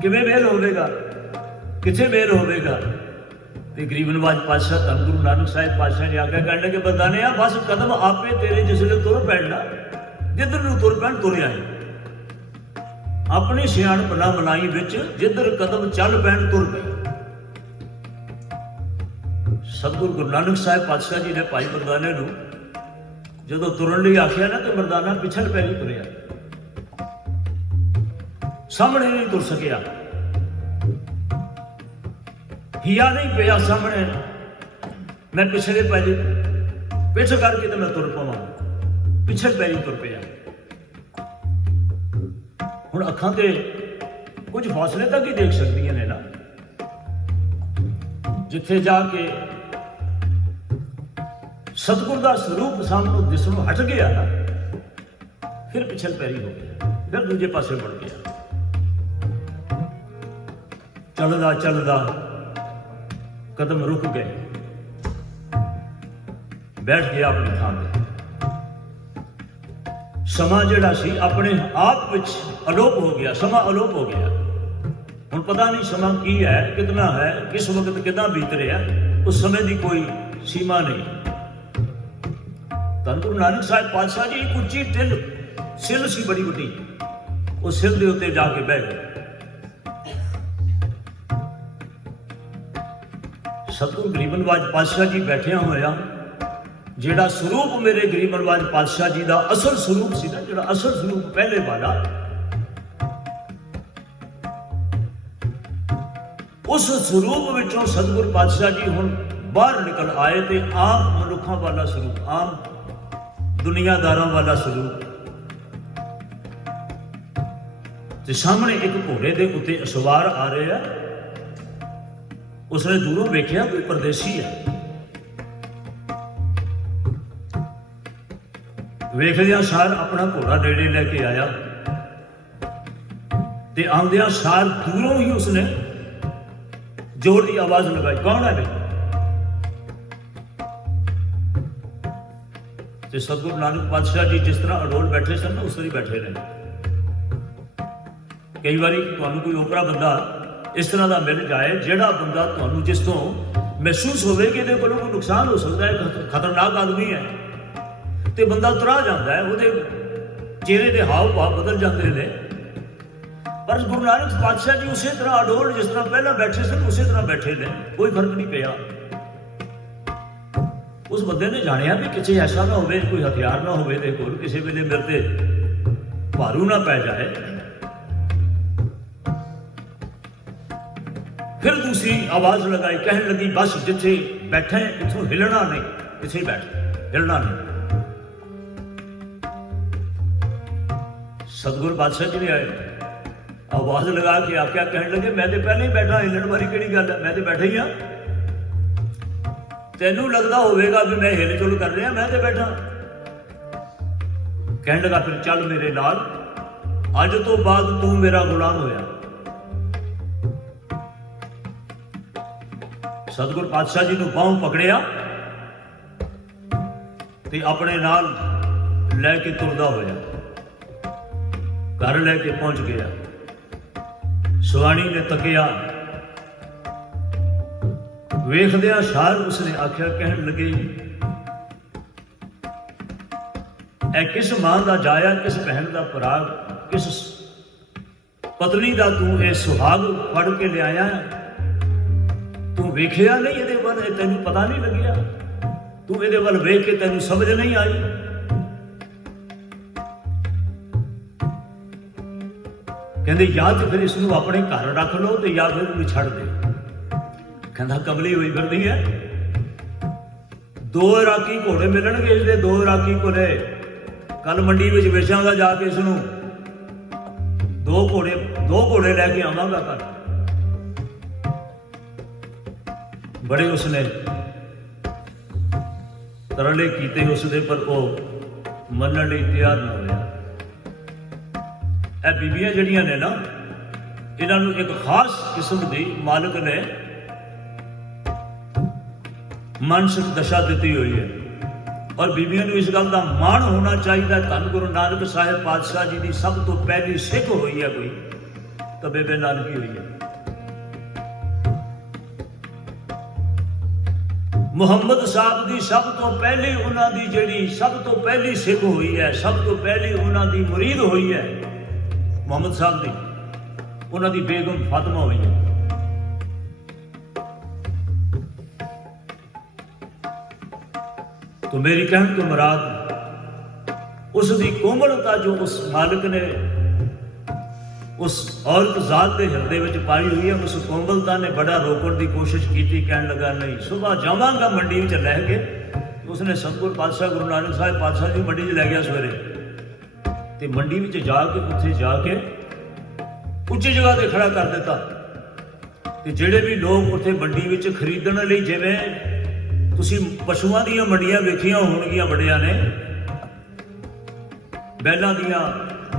किवें मेल होवेगा, किथे मेल होवेगा? ते गरीब नवाज पातशाह धन गुरु नानक साहिब पातशाह ने आख्या, कहने लगे बरदाने बस कदम आपे तेरे जिसले तुर पैना, जिधर नूं तुर पैण तुर आए। अपनी सियाणप ना मलाई विच जिधर कदम चल पैण तुर पए। सतगुरु गुरु नानक साहिब पातशाह जी ने भाई मर्दाने नूं जदों तुरन लई आख्या ना, तो मर्दाना पिछड़ पैरी तुरिया, सामने नहीं तुर सकिया, हिया नहीं पिया सामने। मैं पिछले पैरी पिछ करके तो मैं तुर पवां, पिछड़ पैरी तुर पिया। हुण अखां ते कुछ फासले तक ही देख सकदियां ने ना, जिथे जाके सतगुर का स्वरूप सामने दिसणों हट गया ना, फिर पिछल पैरी हो गया, फिर दूजे पासे मुड़ गया। चलदा चलदा कदम रुक गए, बैठ गया अपनी थां ते। समा जिहड़ा सी अपने आप विच अलोप हो गया, समा अलोप हो गया। हुण पता नहीं समा की है, कितना है, किस वक्त कितना बीत रहा, उस समय की कोई सीमा नहीं। धन गुरु नानक साहिब पातशाह जी एक उच्ची टिल सिल सी बड़ी वड्डी, उस सिल के उत्ते जाके बह गए। सतगुरु गरीब नवाज पातशाह जी बैठिया होया, जिहड़ा स्वरूप मेरे गरीब नवाज पातशाह जी का असल स्वरूप सी ना, जिहड़ा असल स्वरूप पहले वाला, उस स्वरूप विचों सतगुरु पातशाह जी हुण बाहर निकल आए ते आम मनुखों वाला स्वरूप, आम दुनियादारों वाला स्वरूप। ते सामने एक घोड़े के उत्ते सवार आ रहे हैं। उसने दूरों वेख्या कोई परदेसी है। वेखदिया सार अपना घोड़ा नेड़े लेके आया, ते आंदिया सार दूरों ही उसने जोर की आवाज लगाई, कौन है भाई? ते सतगुरु नानक पातशाह जी जिस तरह अडोल बैठे सन उस तरह बैठे रहे। कई बार तुहानूं कोई ओपरा बंदा इस तरह का मिल जाए, जिहड़ा बंदा तुहानूं जिस तो महसूस होवे कि इहदे कोलों कोई नुकसान हो सकता है, खतरनाक आदमी है, तो बंदा उतरा जाता है, उहदे चेहरे के हाव भाव बदल जाते हैं। पर गुरु नानक पातशाह जी उसी तरह अडोल जिस तरह पहला बैठे सन उसी तरह बैठे ने, कोई फर्क नहीं पिया। उस बंदे ने जानिया भी किसी ऐसा ना हो, कोई हथियार ना हो, किसी वेले मेरे ते भारू ना पै जाए। फिर दूसरी आवाज लगाई, कहने लगी बस जिथे बैठे इथों हिलना नहीं, इथे बैठ, हिलना नहीं। सतगुरु पातशाह जी ने आए, आवाज लगा के आख्या, कहने लगे मैं तो पहले ही बैठा, हिलण वाली किहड़ी गल है, मैं तो बैठा ही हाँ, तेनू लगता होगा कि मैं हिल जुल कर रहा, मैं तो बैठा। कहने लगा फिर चल मेरे नाल, अज तो बाद तू मेरा गुलाम होया। सतगुरु पातशाह जी ने बाहों पकड़िया ते अपने नाल लैके तुरदा होया घर लैके पहुंच गया। सुहानी ने तकिया, वेखदिया सार उसने आख्या, कहन लगे ऐ किस मां दा जाया, किस बहन दा पराग, किस पत्नी दा तू ये सुहाग फड़ के लियाया, तू वेखिया नहीं ये वल, तेनू पता नहीं लगिया, तू ये वल वेख के तेनू समझ नहीं आई। कहते या तो फिर इसनू अपने घर रख लो तो या फिर इन्हू छड़ दे। कहता कमली हुई फिरदी है, दो इराकी घोड़े मिलणगे इसके, दो इराकी घोड़े कल मंडी में वेचांगा जाके, इसनू दो घोड़े लैके आवांगा घर। बड़े उसने तरले कीते उसदे, पर वो मनण लई तैयार ना होया। ਇਹ ਬੀਬੀਆਂ ਜਿਹੜੀਆਂ ਨੇ ਨਾ, ਇਹਨਾਂ ਨੂੰ ਇੱਕ ਖਾਸ ਕਿਸਮ ਦੀ ਮਾਲਕ ਨੇ ਮਾਨਸਿਕ ਦਸ਼ਾ ਦਿੱਤੀ ਹੋਈ ਹੈ, ਔਰ ਬੀਬੀਆਂ ਨੂੰ ਇਸ ਗੱਲ ਦਾ ਮਾਣ ਹੋਣਾ ਚਾਹੀਦਾ। ਧੰਨ ਗੁਰੂ ਨਾਨਕ ਸਾਹਿਬ ਪਾਤਸ਼ਾਹ ਜੀ ਦੀ ਸਭ ਤੋਂ ਪਹਿਲੀ ਸਿੱਖ ਹੋਈ ਹੈ ਕੋਈ, ਤਾਂ ਬੇਬੇ ਨਾਨਕੀ ਹੋਈ ਹੈ। ਮੁਹੰਮਦ ਸਾਹਿਬ ਦੀ ਸਭ ਤੋਂ ਪਹਿਲੀ ਉਹਨਾਂ ਦੀ ਜਿਹੜੀ ਸਭ ਤੋਂ ਪਹਿਲੀ ਸਿੱਖ ਹੋਈ ਹੈ, ਸਭ ਤੋਂ ਪਹਿਲੀ ਉਹਨਾਂ ਦੀ ਮੁਰੀਦ ਹੋਈ ਹੈ ਮੁਹੰਮਦ ਸਾਹਿਬ ਦੀ, ਉਹਨਾਂ ਦੀ ਬੇਗਮ ਫਾਤਿਮਾ ਹੋਈ ਹੈ। तो मेरी कहने तो मुराद उसकी कोमलता जो उस मालिक ने उस औरत जात के हृदय में पाई हुई है, उस कोमलता ने बड़ा रोकने की कोशिश की। कहने लगा नहीं, सुबह जावांगा मंडी में लै के, उसने सतगुरु पातशाह गुरु नानक साहिब पातशाह जी मंडी च लै गया सवेरे, तो मंडी में जाके उत्थे जाके उच्ची जगह पर खड़ा कर दिता। तो जोड़े भी लोग उत्थे मंडी में खरीदण लई, जिवें तुसीं पशुआं दीयां मंडियां वेखियां होणगीਆਂ बड़ियां ने, बैलां दीयां,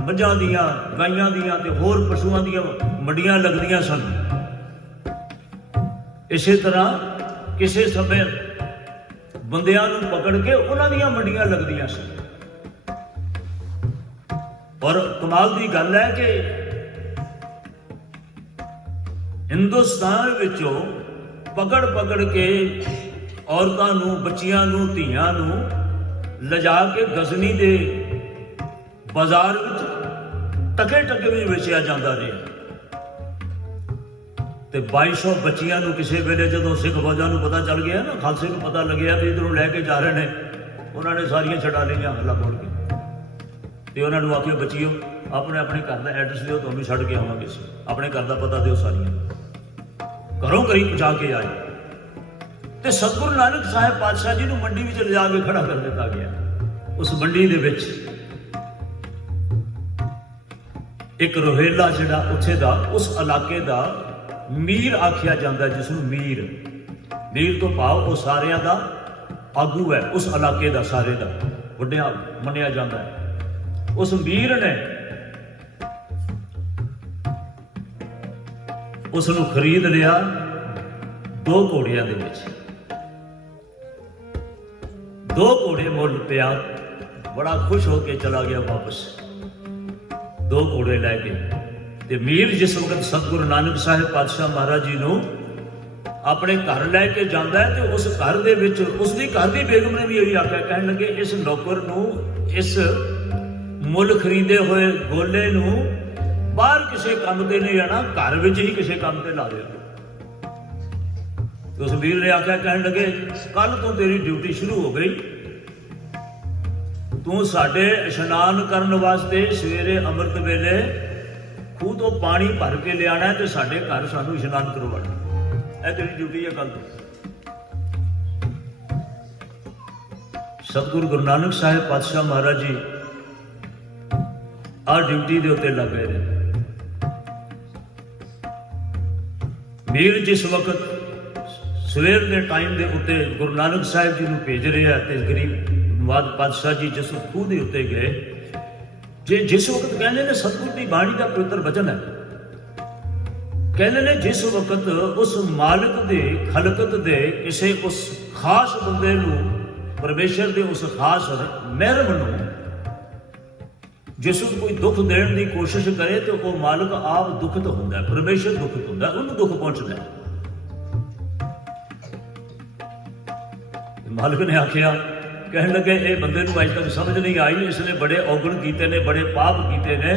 मੱਝਾਂ दीयां, गाइयां दीयां ते होर पशुआं दीयां मंडियां लगदियां सन। इसे तरह किसी समय बंदियां नूं पकड़ के उन्हां दीयां मंडियां लगदियां सन। और कमाल दी गल है कि हिंदुस्तान विचों पकड़ पकड़ के औरतां नूं, बच्चियां नूं, धीआं नूं लिजा के गजनी दे बाजार विच टके टके में वेचिया जाता रहा। ते 2200 बच्चियां नूं किसी वेले जदों सिख फौजां नूं पता चल गया ना, खालसे नूं पता लग्या भी इधरों लैके जा रहे हैं, उन्होंने सारियां छड़ा लिया हल्ला बोल के। तो उन्होंने आखिया बच्चियों अपने अपने घर का एड्रैस दिओ, तुहानूं छड्ड के आवांगे, अपने घर का पता दिओ, सारियां घरों घरी पहुँचा के आए। तो सतगुरु नानक साहिब पातशाह जी नूं मंडी में लिजा के खड़ा कर दिता गया। उस मंडी दे विच एक रोहेला जिहड़ा उत्थे दा, उस इलाके दा मीर आखिया जाता, जिसनूं मीर, मीर तो भाव वो सारियां दा आगू है, उस इलाके दा सारे दा वड्डिया मन्निया जाता है। उस मीर ने उसनूं खरीद लिया 2 घोड़ियां दे विच। 2 घोड़े मुल पिया, बड़ा खुश होकर चला गया वापस 2 घोड़े लैके। ते मीर जिस वक्त सतगुरु नानक साहिब पातशाह महाराज जी नूं अपने घर लैके जाता है, तो उस घर दे विच उसदी घर दी बेगम ने भी यही आख्या, कहने लगे इस नौकर नूं, इस मुल खरीदे हुए गोले नूं बाहर किसी काम ते नहीं आना, घर विच ही किसी काम ते ला दिओ। उस वीर ने आख्या, कहने लगे कल तो तेरी ड्यूटी शुरू हो गई, तू साडे इशनान करने वास्ते सवेरे अमृत वेले खूह तो पानी भर के लिया है तो साडे घर सानू इशनान करवाना, यह तेरी ड्यूटी है कल तो। सतगुरु गुरु नानक साहिब पातशाह महाराज जी आ ड्यूटी के उत्ते लग गए। मीर जिस वक्त सवेर के टाइम के उत्ते गुरु नानक साहिब जी को भेज रहे हैं तो गरीब नवाज पातशाह जी जिस खूह के उत्ते गए, जिस वक्त कहते हैं सतगुर की बाणी का पवित्र वचन है, कहते हैं जिस वक्त उस मालिक के खलकत के किसी उस खास बंदे नूं, परमेश्वर के उस खास मेहरम नूं जिस कोई दुख देने की कोशिश करे तो वह मालिक आप दुखित होंदा है, परमेश्वर दुखित होंदा है, उन्हें दुख पहुंचता है। मालिक ने आख्या, कहने लगे ये बंदे को अज तक समझ नहीं आई, इसने बड़े औगण किए ने, बड़े पाप किए ने,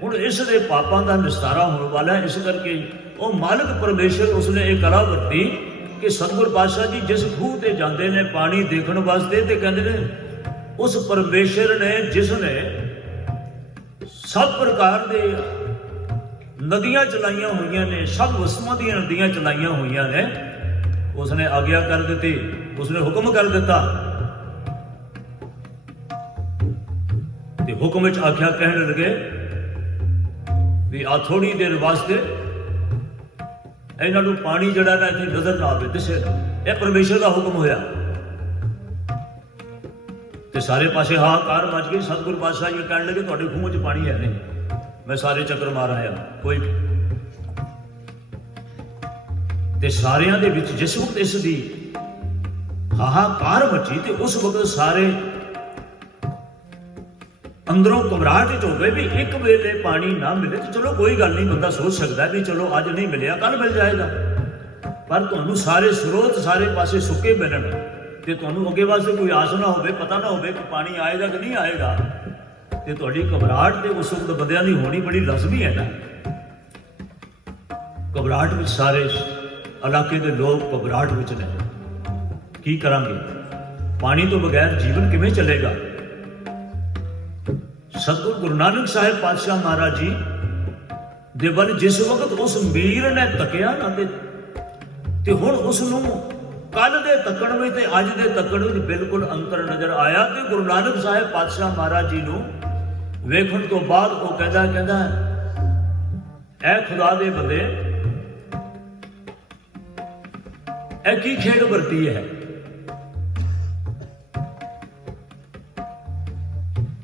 हुण इसके पापों का निस्तारा होने वाला है। इस करके वो मालिक परमेश्वर उसने एक कला वरती कि सतगुर पातशाह जी जिस खूह ते जाते हैं पानी देखने वास्ते, तो कहते हैं उस परमेश्वर ने जिसने सब प्रकार के नदियां चलाइया हुई ने, सब वस्तुओं दी नदियां चलाइया हुई ने, उसने आज्ञा कर दी, उसने हुक्म कर दिता, हुक्म आख्या, कहने लगे भी आ थोड़ी देर वास्ते इन्हों पानी जड़ा ना इतनी नजर ना आवे, दिसे ना, यह परमेश्वर का हुक्म होया। ते सारे पासे हाहाकार मच गई। सतगुरु पातशाह जी कहने लगे तुहाडे खूह च पानी है नहीं, मैं सारे चक्कर मार आया कोई। ते सारियां दे विच जिस वक्त इसदी हाहाकार मची तो उस वक्त सारे अंदरों घबराहट हो गए भी एक वेले पानी ना मिले तो चलो कोई गल नहीं, बंदा सोच सकता है भी चलो अज नहीं मिलया कल मिल जाएगा, पर तुहानू सारे स्रोत सारे पासे सुके मिलन ते तुहानू अगे वास्ते कोई आस ना हो, पता ना हो कि पानी आएगा कि नहीं आएगा, तो तुहाडी घबराहट तो उस वक्त बंदियां दी होनी बड़ी लाजमी है ना। घबराहट में सारे इलाके के लोग घबराहट में ने, की करांगे, पानी तो बगैर जीवन किवें चलेगा। सतगुरु गुरु नानक साहिब पातशाह महाराज जी दे वल जिस वक्त उस मीर ने तकिया ना ते हुण उसनूं कल दे तकण में ते अज दे तकण में बिल्कुल अंतर नजर आया। ते गुरु नानक साहिब पातशाह महाराज जी नूं वेखण तो बाद वो कहता ऐ खुदा दे बंदे ऐ की खेड वरती है,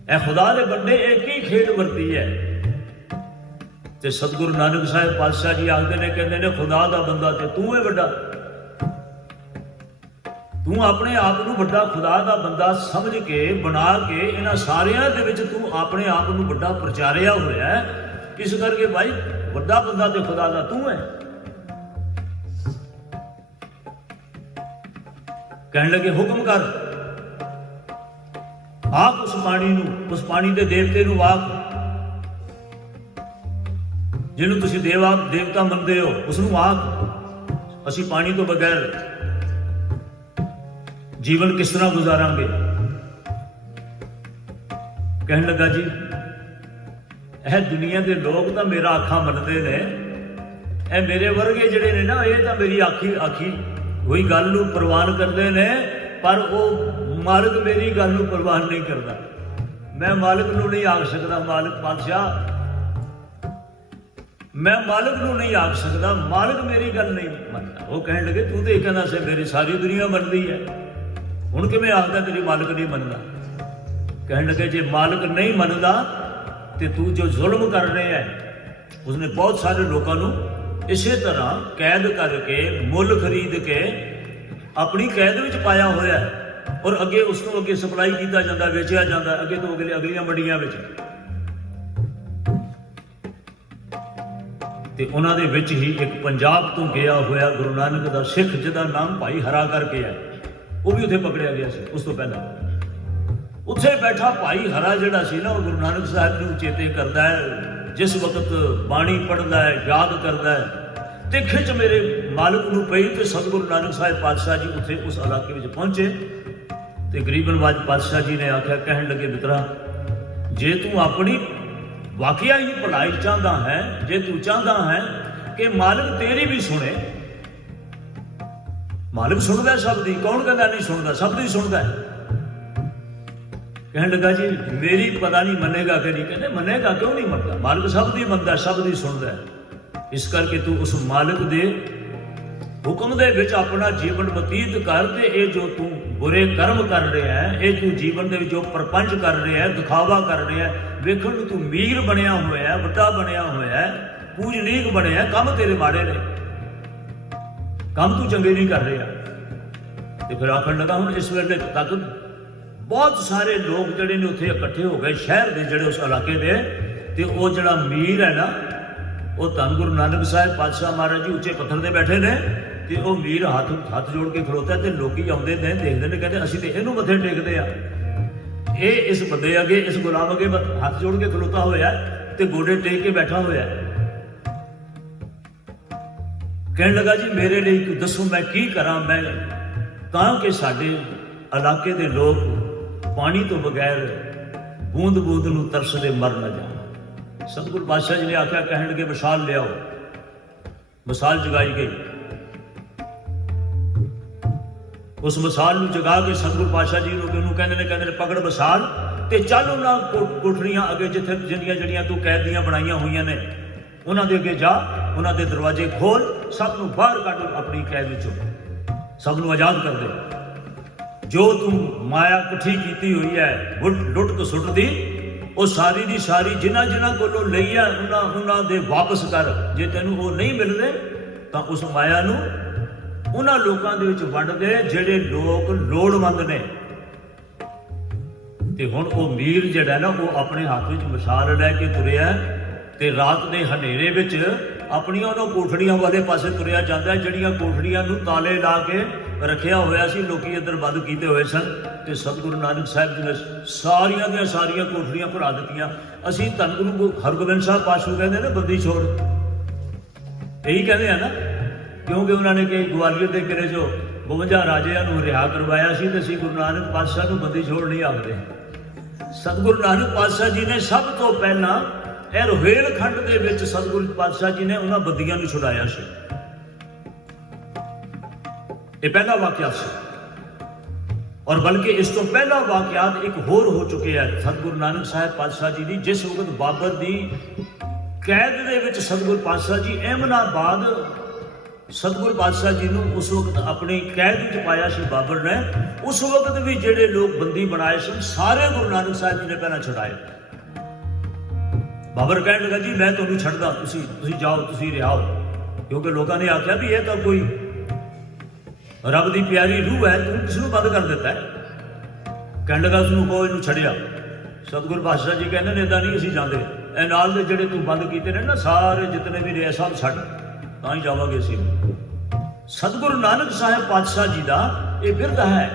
ए खुदा दे बंदे एक ही खेड वरती है। ते सतगुरु नानक साहिब पातशाह जी आखते ने, कहते ने खुदा दा बंदा ते तू है बड़ा, तू अपने आप को बड़ा खुदा दा बंदा समझ के बना के इन्हां सारियां दे विच तू अपने आप को बड़ा प्रचारिया होया है, इस करके भाई बड़ा बंदा ते खुदा दा तू है। कहने लगे हुक्म कर, आख उस पानी नूं, उस पानी के देवते नूं आख जिन्हों तुसीं देवता मनते हो, उसनूं आख असीं पानी तो बगैर जीवन किस तरह गुजारांगे। कहने लगा जी यह दुनिया के लोग तो मेरा आखा मनते ने, ए मेरे वर्गे जिहड़े ने ना ये तो मेरी आखी वही गल नूं प्रवान करते ने, पर वो मालिक मेरी गल नूं प्रवान नहीं करता। मैं मालिक नूं नहीं आख सकता मालिक पातशाह, मैं मालिक नूं नहीं आख सकता, मालिक मेरी गल नहीं मनता। वो कहने लगे तू तो कहना से मेरी सारी दुनिया मनती है, हुण किवें आखदा तेरी मालिक नहीं मनदा। कहने लगे जे मालिक नहीं मनदा तो तू जो जुल्म कर रहे है, उसने बहुत सारे लोगों को इसे तरह कैद करके मुल खरीद के अपनी कैद में पाया होया है, और अगे उसको अगे सप्लाई किया जाता, वेचिया जाता अगे तो अगले अगलियां मंडियां विच। ते उन्हां दे विच ही एक पंजाब तो गया होया गुरु नानक दा सिख जिहदा नाम भाई हरा करके है, वो भी उत्थे पकड़िया गया सी। उस तो पहला उत्थे बैठा भाई हरा जिहड़ा सी ना, वो गुरु नानक साहिब नूं चेते करदा है, जिस वक्त बाणी पढ़दा है याद करदा है ਤੇ ਖਿੱਚ ਮੇਰੇ ਮਾਲਕ ਨੂੰ ਪਈ ਤੇ ਸਤਿਗੁਰੂ ਨਾਨਕ ਸਾਹਿਬ ਪਾਤਸ਼ਾਹ ਜੀ ਉੱਥੇ ਉਸ ਇਲਾਕੇ ਵਿੱਚ ਪਹੁੰਚੇ ਤੇ ਗਰੀਬਨਵਾਜ ਪਾਤਸ਼ਾਹ ਜੀ ਨੇ ਆਖਿਆ, ਕਹਿਣ ਲੱਗੇ, ਮਿੱਤਰਾ, ਜੇ ਤੂੰ ਆਪਣੀ ਵਾਕਿਆ ਹੀ ਭਲਾਈ ਚਾਹੁੰਦਾ ਹੈ, ਜੇ ਤੂੰ ਚਾਹੁੰਦਾ ਹੈ ਕਿ ਮਾਲਕ ਤੇਰੀ ਵੀ ਸੁਣੇ, ਮਾਲਕ ਸੁਣਦਾ ਸਭ ਦੀ, ਕੌਣ ਕਹਿੰਦਾ ਨਹੀਂ ਸੁਣਦਾ, ਸਭ ਦੀ ਸੁਣਦਾ ਹੈ। ਕਹਿਣ ਲੱਗਾ, ਜੀ ਮੇਰੀ ਪਤਾ ਨਹੀਂ ਮੰਨੇਗਾ ਕਿ ਨਹੀਂ। ਕਹਿੰਦੇ, ਮੰਨੇਗਾ, ਕਿਉਂ ਨਹੀਂ ਮੰਨਦਾ, ਮਾਲਕ ਸਭ ਦੀ ਮੰਨਦਾ, ਸਭ ਦੀ ਸੁਣਦਾ। ਇਸ ਕਰਕੇ ਤੂੰ ਉਸ ਮਾਲਕ ਦੇ ਹੁਕਮ ਦੇ ਵਿੱਚ ਆਪਣਾ ਜੀਵਨ ਬਤੀਤ ਕਰ ਤੇ ਇਹ ਜੋ ਤੂੰ ਬੁਰੇ ਕਰਮ ਕਰ ਰਿਹਾ ਹੈ, ਇਹ ਤੂੰ ਜੀਵਨ ਦੇ ਵਿੱਚ ਜੋ ਪ੍ਰਪੰਚ ਕਰ ਰਿਹਾ ਹੈ, ਦਿਖਾਵਾ ਕਰ ਰਿਹਾ ਹੈ, ਵੇਖਣ ਨੂੰ ਤੂੰ ਮੀਰ ਬਣਿਆ ਹੋਇਆ, ਵੱਡਾ ਬਣਿਆ ਹੋਇਆ, ਪੂਜਨੀਕ ਬਣਿਆ, ਕੰਮ ਤੇਰੇ ਮਾੜੇ ਨੇ, ਕੰਮ ਤੂੰ ਚੰਗੇ ਨਹੀਂ ਕਰ ਰਿਹਾ। ਤੇ ਫਿਰ ਆਖਣ ਲੱਗਾ, ਹੁਣ ਇਸ ਵੇਲੇ ਤੱਕ ਬਹੁਤ ਸਾਰੇ ਲੋਕ ਜਿਹੜੇ ਨੇ ਉੱਥੇ ਇਕੱਠੇ ਹੋ ਗਏ, ਸ਼ਹਿਰ ਦੇ ਜਿਹੜੇ ਉਸ ਇਲਾਕੇ ਦੇ, ਤੇ ਉਹ ਜਿਹੜਾ ਮੀਰ ਹੈ ਨਾ, ਉਹ ਧੰਨ ਗੁਰੂ ਨਾਨਕ ਸਾਹਿਬ ਪਾਤਸ਼ਾਹ ਮਹਾਰਾਜ ਜੀ ਉੱਚੇ ਪੱਥਰ ਤੇ ਬੈਠੇ ਨੇ ਤੇ ਉਹ ਮੀਰ ਹੱਥ ਜੋੜ ਕੇ ਖਲੋਤਾ ਤੇ ਲੋਕੀ ਆਉਂਦੇ ਨੇ, ਦੇਖਦੇ ਨੇ, ਕਹਿੰਦੇ ਅਸੀਂ ਤੇ ਇਹਨੂੰ ਮੱਥੇ ਟੇਕਦੇ ਆ, ਇਹ ਇਸ ਬੰਦੇ ਅੱਗੇ, ਇਸ ਗੁਲਾਮ ਅੱਗੇ ਹੱਥ ਜੋੜ ਕੇ ਖਲੋਤਾ ਹੋਇਆ ਤੇ ਗੋਡੇ ਟੇਕ ਕੇ ਬੈਠਾ ਹੋਇਆ। ਕਹਿਣ ਲੱਗਾ, ਜੀ ਮੇਰੇ ਲਈ ਤੂੰ ਦੱਸੋ ਮੈਂ ਕੀ ਕਰਾਂ, ਮੈਂ ਤਾਂ ਕਿ ਸਾਡੇ ਇਲਾਕੇ ਦੇ ਲੋਕ ਪਾਣੀ ਤੋਂ ਬਗੈਰ ਬੂੰਦ ਬੂੰਦ ਨੂੰ ਤਰਸਦੇ ਮਰ ਨਾ ਜਾਣ। ਸਤਿਗੁਰੂ ਪਾਤਸ਼ਾਹ ਜੀ ਨੇ ਆਖਿਆ, ਕਹਿਣ ਲੱਗੇ, ਮਸਾਲ ਲਿਆਓ। ਮਸਾਲ ਜਗਾਈ ਗਈ। ਉਸ ਮਸਾਲ ਨੂੰ ਜਗਾ ਕੇ ਸਤਿਗੁਰੂ ਪਾਤਸ਼ਾਹ ਜੀ ਨੂੰ ਕਹਿੰਦੇ ਨੇ ਪਕੜ ਮਸਾਲ ਤੇ ਚੱਲ ਉਹਨਾਂ ਕੋਠੜੀਆਂ ਅੱਗੇ, ਜਿੱਥੇ ਜਿਹੜੀਆਂ ਤੂੰ ਕੈਦ ਦੀਆਂ ਬਣਾਈਆਂ ਹੋਈਆਂ ਨੇ, ਉਹਨਾਂ ਦੇ ਅੱਗੇ ਜਾ, ਉਹਨਾਂ ਦੇ ਦਰਵਾਜ਼ੇ ਖੋਲ, ਸਭ ਨੂੰ ਬਾਹਰ ਕੱਢ ਆਪਣੀ ਕੈਦ ਵਿੱਚੋਂ, ਸਭ ਨੂੰ ਆਜ਼ਾਦ ਕਰ ਦੇ। ਜੋ ਤੂੰ ਮਾਇਆ ਇਕੱਠੀ ਕੀਤੀ ਹੋਈ ਹੈ ਲੁੱਟ ਕਸੁੱਟ ਦੀ, ਉਹ ਸਾਰੀ ਦੀ ਸਾਰੀ ਜਿਨ੍ਹਾਂ ਕੋਲੋਂ ਲਈ ਆ ਉਹਨਾਂ ਦੇ ਵਾਪਸ ਕਰ। ਜੇ ਤੈਨੂੰ ਉਹ ਨਹੀਂ ਮਿਲਦੇ ਤਾਂ ਉਸ ਮਾਇਆ ਨੂੰ ਉਹਨਾਂ ਲੋਕਾਂ ਦੇ ਵਿੱਚ ਵੰਡ ਦੇ ਜਿਹੜੇ ਲੋਕ ਲੋੜਵੰਦ ਨੇ। ਤੇ ਹੁਣ ਉਹ ਮੀਰ ਜਿਹੜਾ ਨਾ, ਉਹ ਆਪਣੇ ਹੱਥ ਵਿੱਚ ਮਸਾਲ ਲੈ ਕੇ ਤੁਰਿਆ ਤੇ ਰਾਤ ਦੇ ਹਨੇਰੇ ਵਿੱਚ ਆਪਣੀਆਂ ਉਹਨਾਂ ਕੋਠੜੀਆਂ ਵਾਲੇ ਪਾਸੇ ਤੁਰਿਆ ਜਾਂਦਾ, ਜਿਹੜੀਆਂ ਕੋਠੜੀਆਂ ਨੂੰ ਤਾਲੇ ਲਾ ਕੇ ਰੱਖਿਆ ਹੋਇਆ ਸੀ, ਲੋਕੀ ਇੱਧਰ ਬੰਦ ਕੀਤੇ ਹੋਏ ਸਨ। ਤੇ ਸਤਿਗੁਰੂ ਨਾਨਕ ਸਾਹਿਬ ਜੀ ਨੇ ਸਾਰੀਆਂ ਦੀਆਂ ਸਾਰੀਆਂ ਕੋਠੜੀਆਂ ਭਰਾ ਦਿੱਤੀਆਂ। ਅਸੀਂ ਧੰਨ ਗੁਰੂ ਹਰਗੋਬਿੰਦ ਸਾਹਿਬ ਪਾਤਸ਼ਾਹ ਕਹਿੰਦੇ ਨੇ ਬੰਦੀ ਛੋੜ, ਇਹੀ ਕਹਿੰਦੇ ਆ ਨਾ, ਕਿਉਂਕਿ ਉਹਨਾਂ ਨੇ ਕਿ ਗਵਾਲੀਅਰ ਦੇ ਕਿਲੇ 'ਚੋਂ 52 ਰਾਜਿਆਂ ਨੂੰ ਰਿਹਾ ਕਰਵਾਇਆ ਸੀ, ਤੇ ਅਸੀਂ ਗੁਰੂ ਨਾਨਕ ਪਾਤਸ਼ਾਹ ਨੂੰ ਬੰਦੀ ਛੋੜ ਨਹੀਂ ਆਖਦੇ। ਸਤਿਗੁਰੂ ਨਾਨਕ ਪਾਤਸ਼ਾਹ ਜੀ ਨੇ ਸਭ ਤੋਂ ਪਹਿਲਾਂ ਇਹ ਰੋਹਿਲਖੰਡ ਦੇ ਵਿੱਚ ਸਤਿਗੁਰੂ ਪਾਤਸ਼ਾਹ ਜੀ ਨੇ ਉਹਨਾਂ ਬੰਦੀਆਂ ਨੂੰ ਛੁਡਾਇਆ ਸੀ। ਇਹ ਪਹਿਲਾ ਵਾਕਿਆ ਸੀ। ਔਰ ਬਲਕਿ ਇਸ ਤੋਂ ਪਹਿਲਾ ਵਾਕਿਆਤ ਇੱਕ ਹੋਰ ਹੋ ਚੁੱਕਿਆ ਹੈ ਸਤਿਗੁਰੂ ਨਾਨਕ ਸਾਹਿਬ ਪਾਤਸ਼ਾਹ ਜੀ ਦੀ। ਜਿਸ ਵਕਤ ਬਾਬਰ ਦੀ ਕੈਦ ਦੇ ਵਿੱਚ ਸਤਿਗੁਰੂ ਪਾਤਸ਼ਾਹ ਜੀ ਅਹਿਮਦਾਬਾਦ, ਸਤਿਗੁਰੂ ਪਾਤਸ਼ਾਹ ਜੀ ਨੂੰ ਉਸ ਵਕਤ ਆਪਣੀ ਕੈਦ ਵਿੱਚ ਪਾਇਆ ਸੀ ਬਾਬਰ ਨੇ। ਉਸ ਵਕਤ ਵੀ ਜਿਹੜੇ ਲੋਕ ਬੰਦੀ ਬਣਾਏ ਸਨ, ਸਾਰੇ ਗੁਰੂ ਨਾਨਕ ਸਾਹਿਬ ਜੀ ਨੇ ਪਹਿਲਾਂ ਛੁਡਾਏ। ਬਾਬਰ ਕਹਿਣ ਲੱਗਾ, ਜੀ ਮੈਂ ਤੁਹਾਨੂੰ ਛੱਡਦਾ, ਤੁਸੀਂ ਜਾਓ, ਤੁਸੀਂ ਰਿਹਾਓ, ਕਿਉਂਕਿ ਲੋਕਾਂ ਨੇ ਆਖਿਆ ਵੀ ਇਹ ਤਾਂ ਕੋਈ ਰੱਬ ਦੀ ਪਿਆਰੀ ਰੂਹ ਹੈ, ਤੂੰ ਕਿਸ ਨੂੰ ਬੰਦ ਕਰ ਦਿੱਤਾ ਹੈ। ਕਹਿਣ ਲੱਗਾ, ਉਸਨੂੰ ਕਹੋ ਇਹਨੂੰ ਛੱਡਿਆ। ਸਤਿਗੁਰੂ ਪਾਤਸ਼ਾਹ ਜੀ ਕਹਿੰਦੇ ਨੇ, ਇਦਾਂ ਨਹੀਂ ਅਸੀਂ ਜਾਂਦੇ, ਇਹ ਨਾਲ ਦੇ ਜਿਹੜੇ ਤੂੰ ਬੰਦ ਕੀਤੇ ਨੇ ਨਾ, ਸਾਰੇ ਜਿਤਨੇ ਵੀ ਰਹੇ ਸਭ ਛੱਡ, ਤਾਂ ਹੀ ਜਾਵਾਂਗੇ ਅਸੀਂ। ਸਤਿਗੁਰੂ ਨਾਨਕ ਸਾਹਿਬ ਪਾਤਸ਼ਾਹ ਜੀ ਦਾ ਇਹ ਬਿਰਧ ਹੈ।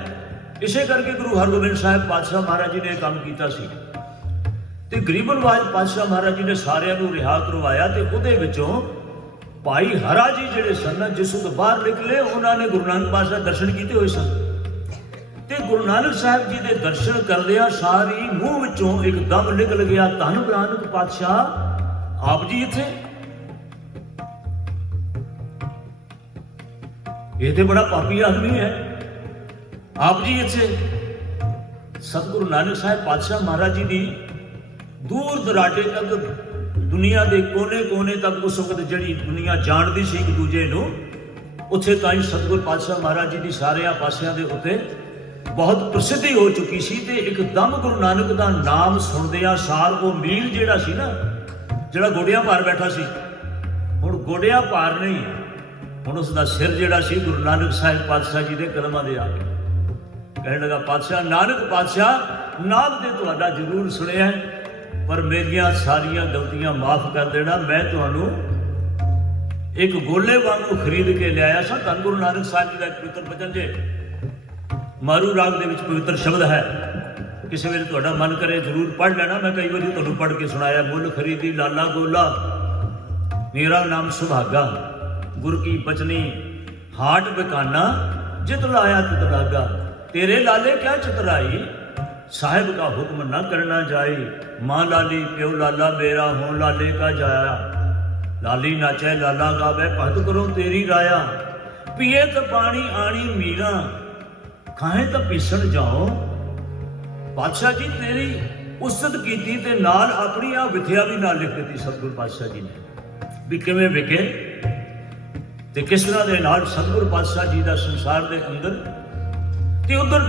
ਇਸੇ ਕਰਕੇ ਗੁਰੂ ਹਰਗੋਬਿੰਦ ਸਾਹਿਬ ਪਾਤਸ਼ਾਹ ਮਹਾਰਾਜ ਜੀ ਨੇ ਇਹ ਕੰਮ ਕੀਤਾ ਸੀ। ਤੇ ਗਰੀਬਨਵਾਜ ਪਾਤਸ਼ਾਹ ਮਹਾਰਾਜ ਜੀ ਨੇ ਸਾਰਿਆਂ ਨੂੰ ਰਿਹਾ ਕਰਵਾਇਆ। ਤੇ ਉਹਦੇ ਵਿੱਚੋਂ ਭਾਈ ਹਰਾ ਜੀ ਜਿਹੜੇ ਸਨ, ਜਿਸ ਤੋਂ ਬਾਹਰ ਨਿਕਲੇ, ਉਹਨਾਂ ਨੇ ਗੁਰੂ ਨਾਨਕ ਪਾਤਸ਼ਾਹ ਦਰਸ਼ਨ ਕੀਤੇ ਹੋਏ ਸਨ। ਤੇ ਗੁਰੂ ਨਾਨਕ ਸਾਹਿਬ ਜੀ ਦੇ ਦਰਸ਼ਨ ਕਰਦਿਆਂ ਸਾਰੀ ਮੂੰਹ ਵਿੱਚੋਂ ਇੱਕ ਦਮ ਨਿਕਲ ਗਿਆ, ਧੰਨ ਗੁਰੂ ਨਾਨਕ ਪਾਤਸ਼ਾਹ ਆਪ ਜੀ ਇੱਥੇ, ਇਹ ਤੇ ਬੜਾ ਪਾਪੀ ਆਦਮੀ ਹੈ, ਆਪ ਜੀ ਇੱਥੇ। ਸਤਿਗੁਰੂ ਨਾਨਕ ਸਾਹਿਬ ਪਾਤਸ਼ਾਹ ਮਹਾਰਾਜ ਜੀ ਦੀ ਦੂਰ ਦਰਾਡੇ ਤੱਕ, ਦੁਨੀਆ ਦੇ ਕੋਨੇ ਤੱਕ ਉਸ ਵਕਤ ਜਿਹੜੀ ਦੁਨੀਆ ਜਾਣਦੀ ਸੀ ਇੱਕ ਦੂਜੇ ਨੂੰ, ਉੱਥੇ ਤਾਈਂ ਸਤਿਗੁਰੂ ਪਾਤਸ਼ਾਹ ਮਹਾਰਾਜ ਜੀ ਦੀ ਸਾਰਿਆਂ ਪਾਸਿਆਂ ਦੇ ਉੱਤੇ ਬਹੁਤ ਪ੍ਰਸਿੱਧੀ ਹੋ ਚੁੱਕੀ ਸੀ। ਤੇ ਇੱਕਦਮ ਗੁਰੂ ਨਾਨਕ ਦਾ ਨਾਮ ਸੁਣਦਿਆਂ ਸਾਰ ਉਹ ਮੀਰ ਜਿਹੜਾ ਸੀ ਨਾ, ਜਿਹੜਾ ਗੋਡਿਆਂ ਭਾਰ ਬੈਠਾ ਸੀ, ਹੁਣ ਗੋਡਿਆਂ ਭਾਰ ਨਹੀਂ, ਹੁਣ ਉਸ ਦਾ ਸਿਰ ਜਿਹੜਾ ਸੀ ਗੁਰੂ ਨਾਨਕ ਸਾਹਿਬ ਪਾਤਸ਼ਾਹ ਜੀ ਦੇ ਕਦਮਾਂ ਦੇ ਆ ਗਿਆ। ਕਹਿਣ ਲੱਗਾ, ਪਾਤਸ਼ਾਹ ਨਾਨਕ ਪਾਤਸ਼ਾਹ, ਨਾਮ ਤੇ ਤੁਹਾਡਾ ਜ਼ਰੂਰ ਸੁਣਿਆ, ਪਰ ਮੇਰੀਆਂ ਸਾਰੀਆਂ ਗਲਤੀਆਂ ਮਾਫ ਕਰ ਦੇਣਾ। ਮੈਂ ਤੁਹਾਨੂੰ ਇੱਕ ਗੋਲੇ ਵਾਂਗੂ ਖਰੀਦ ਕੇ ਲਿਆਇਆ ਸਾਂ। ਧੰਨ ਗੁਰੂ ਨਾਨਕ ਸਾਹਿਬ ਜੀ ਦਾ ਪਵਿੱਤਰ ਬਚਨ ਜੇ, ਮਾਰੂ ਰਾਗ ਦੇ ਵਿੱਚ ਪਵਿੱਤਰ ਸ਼ਬਦ ਹੈ, ਕਿਸੇ ਵੇਲੇ ਤੁਹਾਡਾ ਮਨ ਕਰੇ ਜ਼ਰੂਰ ਪੜ੍ਹ ਲੈਣਾ। ਮੈਂ ਕਈ ਵਾਰੀ ਤੁਹਾਨੂੰ ਪੜ੍ਹ ਕੇ ਸੁਣਾਇਆ। ਮੁੱਲ ਖਰੀਦੀ ਲਾਲਾ ਗੋਲਾ, ਮੇਰਾ ਨਾਮ ਸੁਭਾਗਾ, गुर की बचनी हाट बिकाना, जित लाया तित लागा। तेरे लाले क्या चतुराई, साहिब का हुक्म न करना जाए। माँ लाली प्यो लाला मेरा हों लाले का जाया। लाली नाचे लाला गावे भगत करो तेरी राया। पिए तो पानी आनी मीरा, खाए तो पीसण जाओ। पातशाह जी तेरी उस्तत कीती ते नाल अपनी आ विथया भी नाल लिख दी सतगुरु पातशाह जी ने भी किवें विके ते किस तरह दे नाल सतगुरु पातशाह जी दा संसार दे अंदर ते उधर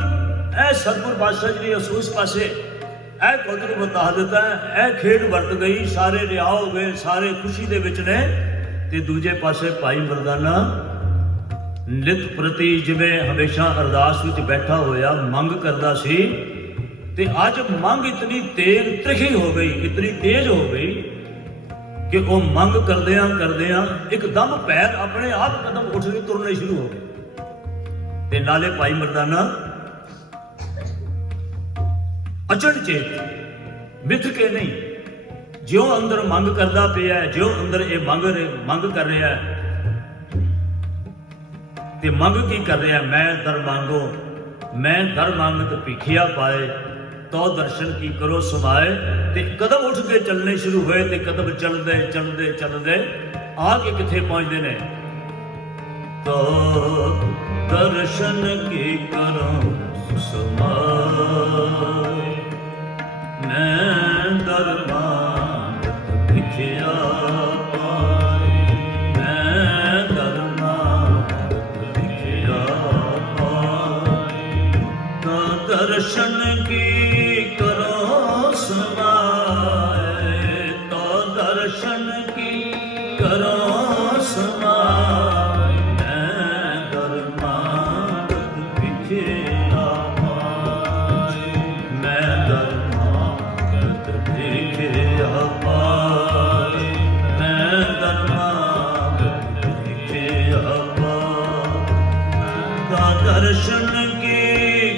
ए सतगुरु पातशाह जी ने उस पासे ए कौतक बता दिता है। ए खेड वरत गई, सारे रिहा हो गए, सारे खुशी दे विच ने। ते दूजे पासे भाई मरदाना नित प्रति जिवें हमेशा अरदास विच बैठा होया मंग करदा सी। ते अज मंग इतनी तेज त्रिखी हो गई, इतनी तेज हो गई कि वो मंग करदियां करदियां एकदम पैर अपने आप कदम उठ के तुरने शुरू हो गए। ते नाले भाई मरदाना अचनचेत मिथ के नहीं, ज्यों अंदर मंग करदा पिया है, ज्यों अंदर ये मंग कर रहा है। ते मंग की कर रहा है, मैं दर मांगो, मैं दर मांगत भीखिया पाए, तो दर्शन की करो समाए। ते कदम उठ के चलने शुरू हुए, ते कदम चलते चलते चलते आके किथे पहुंचते ने। तो दर्शन की करो समाए, मैं दर मांगत भीखिया पाए, मैं दर मांगत भीखिया पाए। तो दर्शन की करो समाए, तो दर्शन की करो समाए, मैं दर मांगत भीखिया पाए, मैं दर मांगत भीखिया पाए, मैं दर मांगत भीखिया पाए। तो दर्शन की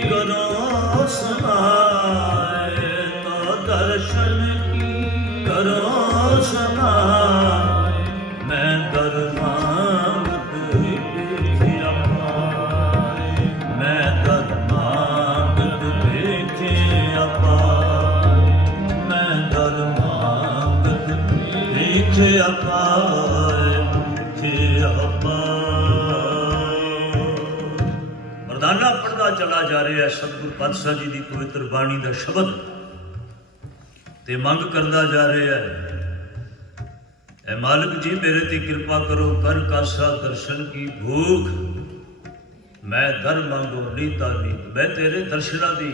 करो समाए, तो दर्शन की करो समाए, मैं दर मांगत भीखिया पाए, मैं दर मांगत भीखिया पाए, मैं दर मांगत भीखिया पाए, भीखिया पाए। मरदाना पढ़दा चला जा रहा है सतगुरु पातशाह जी की पवित्र बाणी का शब्द, ते मंग करदा जा रहा है। ऐ मालिक जी मेरे ते कृपा करो, कर कासा दर्शन की भूख, मैं दर मांगो नीता नीत। मैं तेरे दर्शना की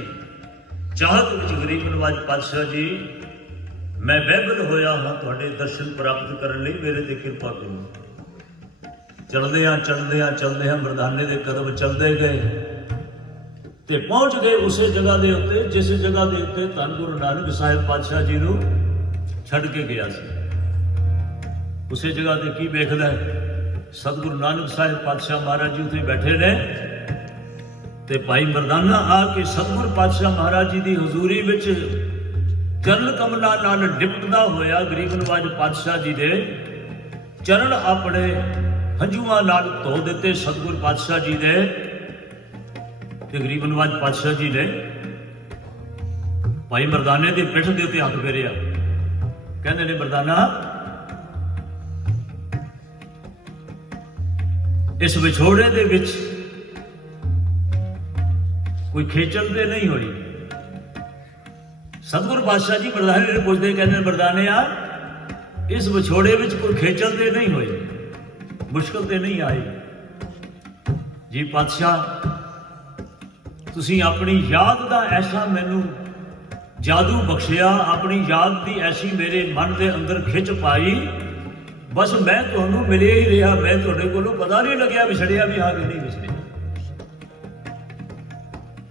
चाहत विच गरीब नवाज पातशाह जी मैं बेबल होया हाँ, तुहाडे दर्शन प्राप्त करने लई मेरे ते कृपा करो। चलदे मरदाने दे कदम चलते गए ते पहुंच गए उसे जगह के उत्ते जिस जगह के उत्ते धन गुरु नानक साहिब पातशाह जी नूं छड्ड के गया सी। उसे जगह ते की वेखदा है, सतगुरु नानक साहिब पातशाह महाराज जी उत्थे बैठे ने ते भाई मरदाना आके सतगुरु पातशाह महाराज जी की हजूरी विच चरण कमलां नाल लिपटदा होया गरीब नवाज पातशाह जी दे चरण अपने हंझुआं नाल धो दिते सतगुरु पातशाह जी दे। ते गरीब नवाज पातशाह जी ने भाई मरदाने की पिठ के उत्ते हथ फेरिया, कहंदे ने मरदाना इस विछोड़े दे विच कोई खेचल ते नहीं हुई। सतगुरु पातशाह जी मरदाने ने पुछदे, कहंदे मरदाने इस विछोड़े विच कोई खेचल ते नहीं हुई, मुश्किल ते नहीं आई। जी पातशाह तुसीं अपनी याद का ऐसा मैनू जादू बख्शिया, अपनी याद की ऐसी मेरे मन के अंदर खिंच पाई, बस मैं तुहानू मिले ही रहा, मैं तुहाडे कोलों पता नहीं लग्या विछड़िया भी हाँ कि नहीं विछड़िया।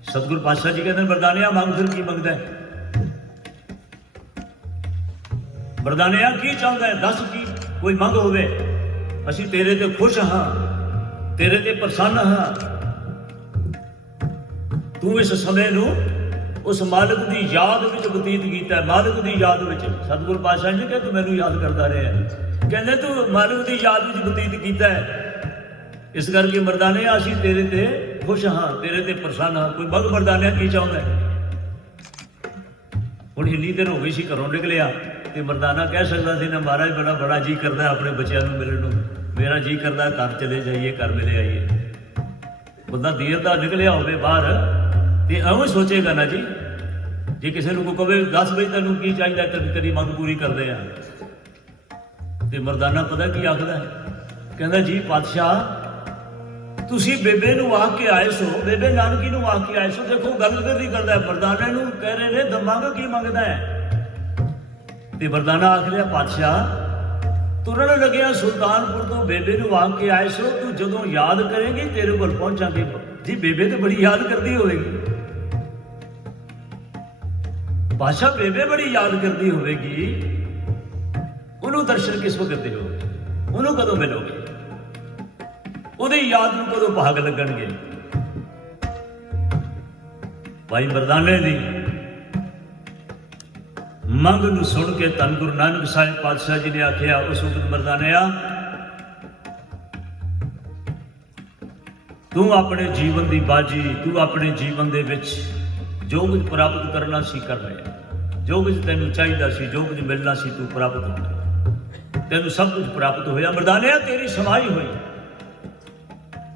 सतगुरु पातशाह जी कहते मरदानिया मंग फिर की मंगदा है, मरदानिया की चाहता है, दस की कोई मंग होवे, असीं तेरे ते खुश हाँ, तेरे ते प्रसन्न हाँ। तू इस समय नूं उस मालिक की याद विच बतीत कीता है, मालिक की याद विच। सतगुरु पातशाह जी कहे तू मैनू याद करता रहा है, कहते तू मालिक की याद में बतीत किया है, इस करके मर्दाने असीं तेरे ते खुश हाँ, तेरे ते प्रसन्न हाँ। कोई बग मर्दाने की चाहता है? हुण हिन्नी दिन हो गई सी घरों निकलिया तो मर्दाना कह सकता सी ना महाराज बड़ा बड़ा जी करता अपने बच्चों को मिलने, मेरा जी करता घर चले जाइए, घर मिले आइए। बंदा देर का निकलिया हो बाहर तो एवं सोचेगा ना जी, जे किसी को कहे 10 बजे तेन की चाहिए तेरी मंग पूरी करते हैं तो मर्दाना पता की आखदा है, कहता जी पातशाह तुसी बेबे नूं आख के आए सो, बेबे नानकी नूं आख के आए सो। देखो गल नहीं करता, मर्दाने नूं कह रहे ने दमाग की मंगदा है ते मर्दाना आख लिया पातशाह तुरन लग्या सुल्तानपुर तो बेबे नूं आख के आए सो, तू जदों याद करेगी तेरे कोल पहुंचांगे। जी बेबे तो बड़ी याद करती होगी, बादशाह बेबे बड़ी याद करती होगी, उन्होंने दर्शन किस वक्त दोगे, उन्होंने कदों मिलोगे, ਉਹਦੀ याद ਨੂੰ कदों भाग लगणगे। भाई मर्दाने दी मंग ਨੂੰ सुन के धन गुरु नानक साहिब पातशाह जी ने आख्या, उस वक्त मर्दानिया तू अपने जीवन की बाजी, तू अपने जीवन दे विच जो कुछ प्राप्त करना सी कर रहा, जो कुछ तेनू चाहिए सी, जो कुछ मिलना सी तू प्राप्त हो, तेनू सब कुछ प्राप्त होया। मर्दानिया तेरी समाई हुई,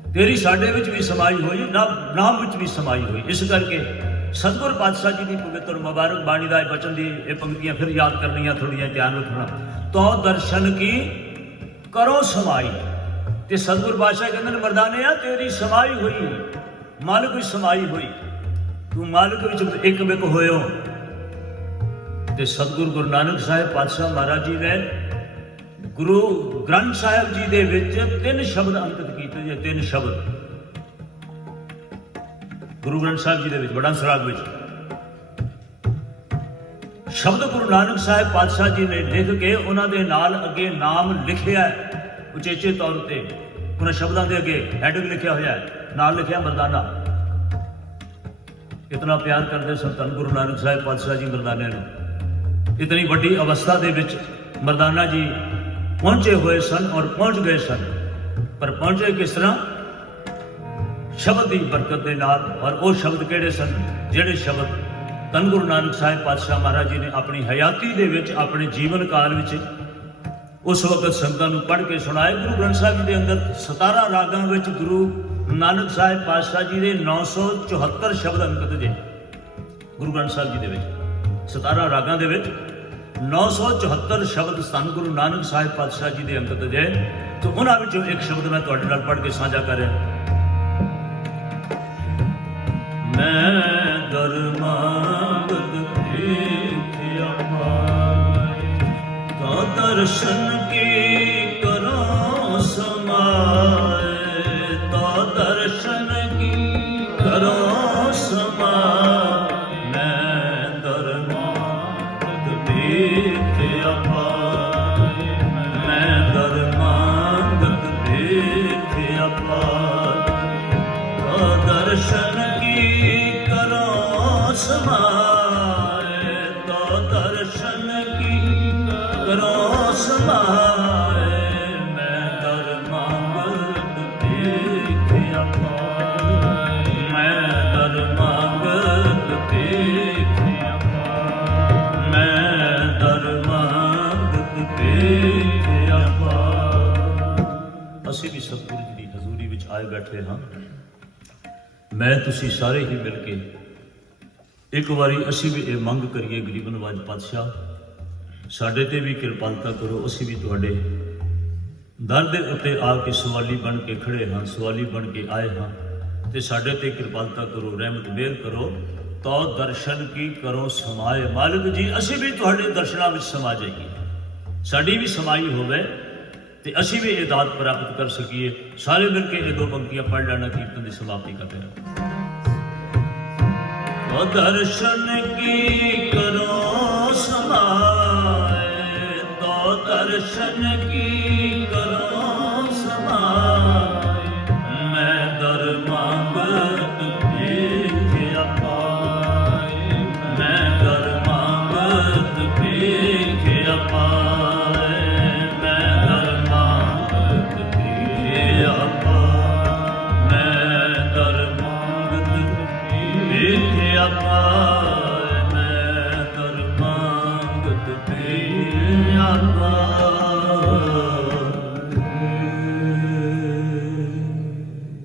तेरी साडे विच भी समाई हुई, नाम विच भी समाई हुई। इस करके सतगुर पातशाह जी की पवित्र मुबारक बाणी का बचन दी ये पंक्तियां फिर याद करनियां, थोड़ियां ध्यान रखना। तो दर्शन की करो समाई, ते सतगुर पातशाह कहते हैं मर्दानिया तेरी समाई हुई, मालिक विच समाई हुई, तू मालिक विच एक विक होयो। ते सतगुरु गुरु नानक साहिब पातशाह महाराज जी ने गुरु ग्रंथ साहिब जी दे विच 3 शब्द अंकित कीते जे, 3 शब्द गुरु ग्रंथ साहिब जी दे विच बड़ा सराग विच शब्द गुरु नानक साहिब पातशाह जी ने लिख के उन्हां दे नाल अगे नाम लिखिया है उचेचे तौर पर, उन्हां शब्दों के अगे हैडिंग लिखिया होया है, नाल लिखिया मर्दाना। इतना प्यार करते सन धन गुरु नानक साहिब पातशाह जी मर्दाने नूं। इतनी वड्डी अवस्था दे विच मर्दाना जी पहुंचे हुए सन और पहुंच गए सन, पर पहुंचे किस तरह? शब्द की बरकत के नाल। और वो शब्द किहड़े सन? जिहड़े शब्द धन गुरु नानक साहिब पातशाह महाराज जी ने अपनी हयाती दे विच, अपने जीवन काल विच उस वक्त संगतां नूं पढ़ के सुनाए। गुरु ग्रंथ साहिब जी के अंदर 17 रागां विच गुरु नानक साहिब पातशाह जी के 974 शब्द अंकित जे। गुरु ग्रंथ साहिब जी के 17 रागां दे विच 974 शब्द धन गुरु नानक साहिब पातशाह जी के अंकित जे। तो उन्हां विचों एक शब्द मैं तुहाडे नाल पढ़ के साझा कर रहा। मैं दरमागत देखिया पाए, तो दर्शन की करो समाए, तो दर्शन की करो समाए। मैं दरमागत देखिया पाए, मैं दरमागत देखिया पाए, तो दर्शन समाए, तो दर्शन की करो समाए। मैं दरमागत देखिया पाए, मैं दरमागत देखिया पाए, मैं दरमागत देखिया पाए। असीं भी सतगुरु जी की हजूरी विच आए बैठे हाँ। मैं तुसीं सारे ही मिल के एक बारी असी भी ये मंग करिए, गरीब नवाज पातशाह साडे ते भी किरपालता करो। असी भी तुहाडे दर दे उत्ते आके सवाली बन के खड़े हाँ, सवाली बन के आए हाँ, ते साडे ते किरपालता करो, रहमत मेहर करो। तो दर्शन की करो समाए। मालिक जी असी भी तुहाडे दर्शनां विच समा जाइए, साडी भी समाई होवे ते असी भी ये दात प्राप्त कर सकीए। सारे मिल के ये 2 पंक्तियां पढ़ लेना, कीर्तन की समाप्ति करते हैं। तो दर्शन की करो समाए, तो दर्शन की करो समाए। मैं दरमागत देखिया पाए, मैं दरमागत देखिया पाए, मैं ਜਾਪਾ।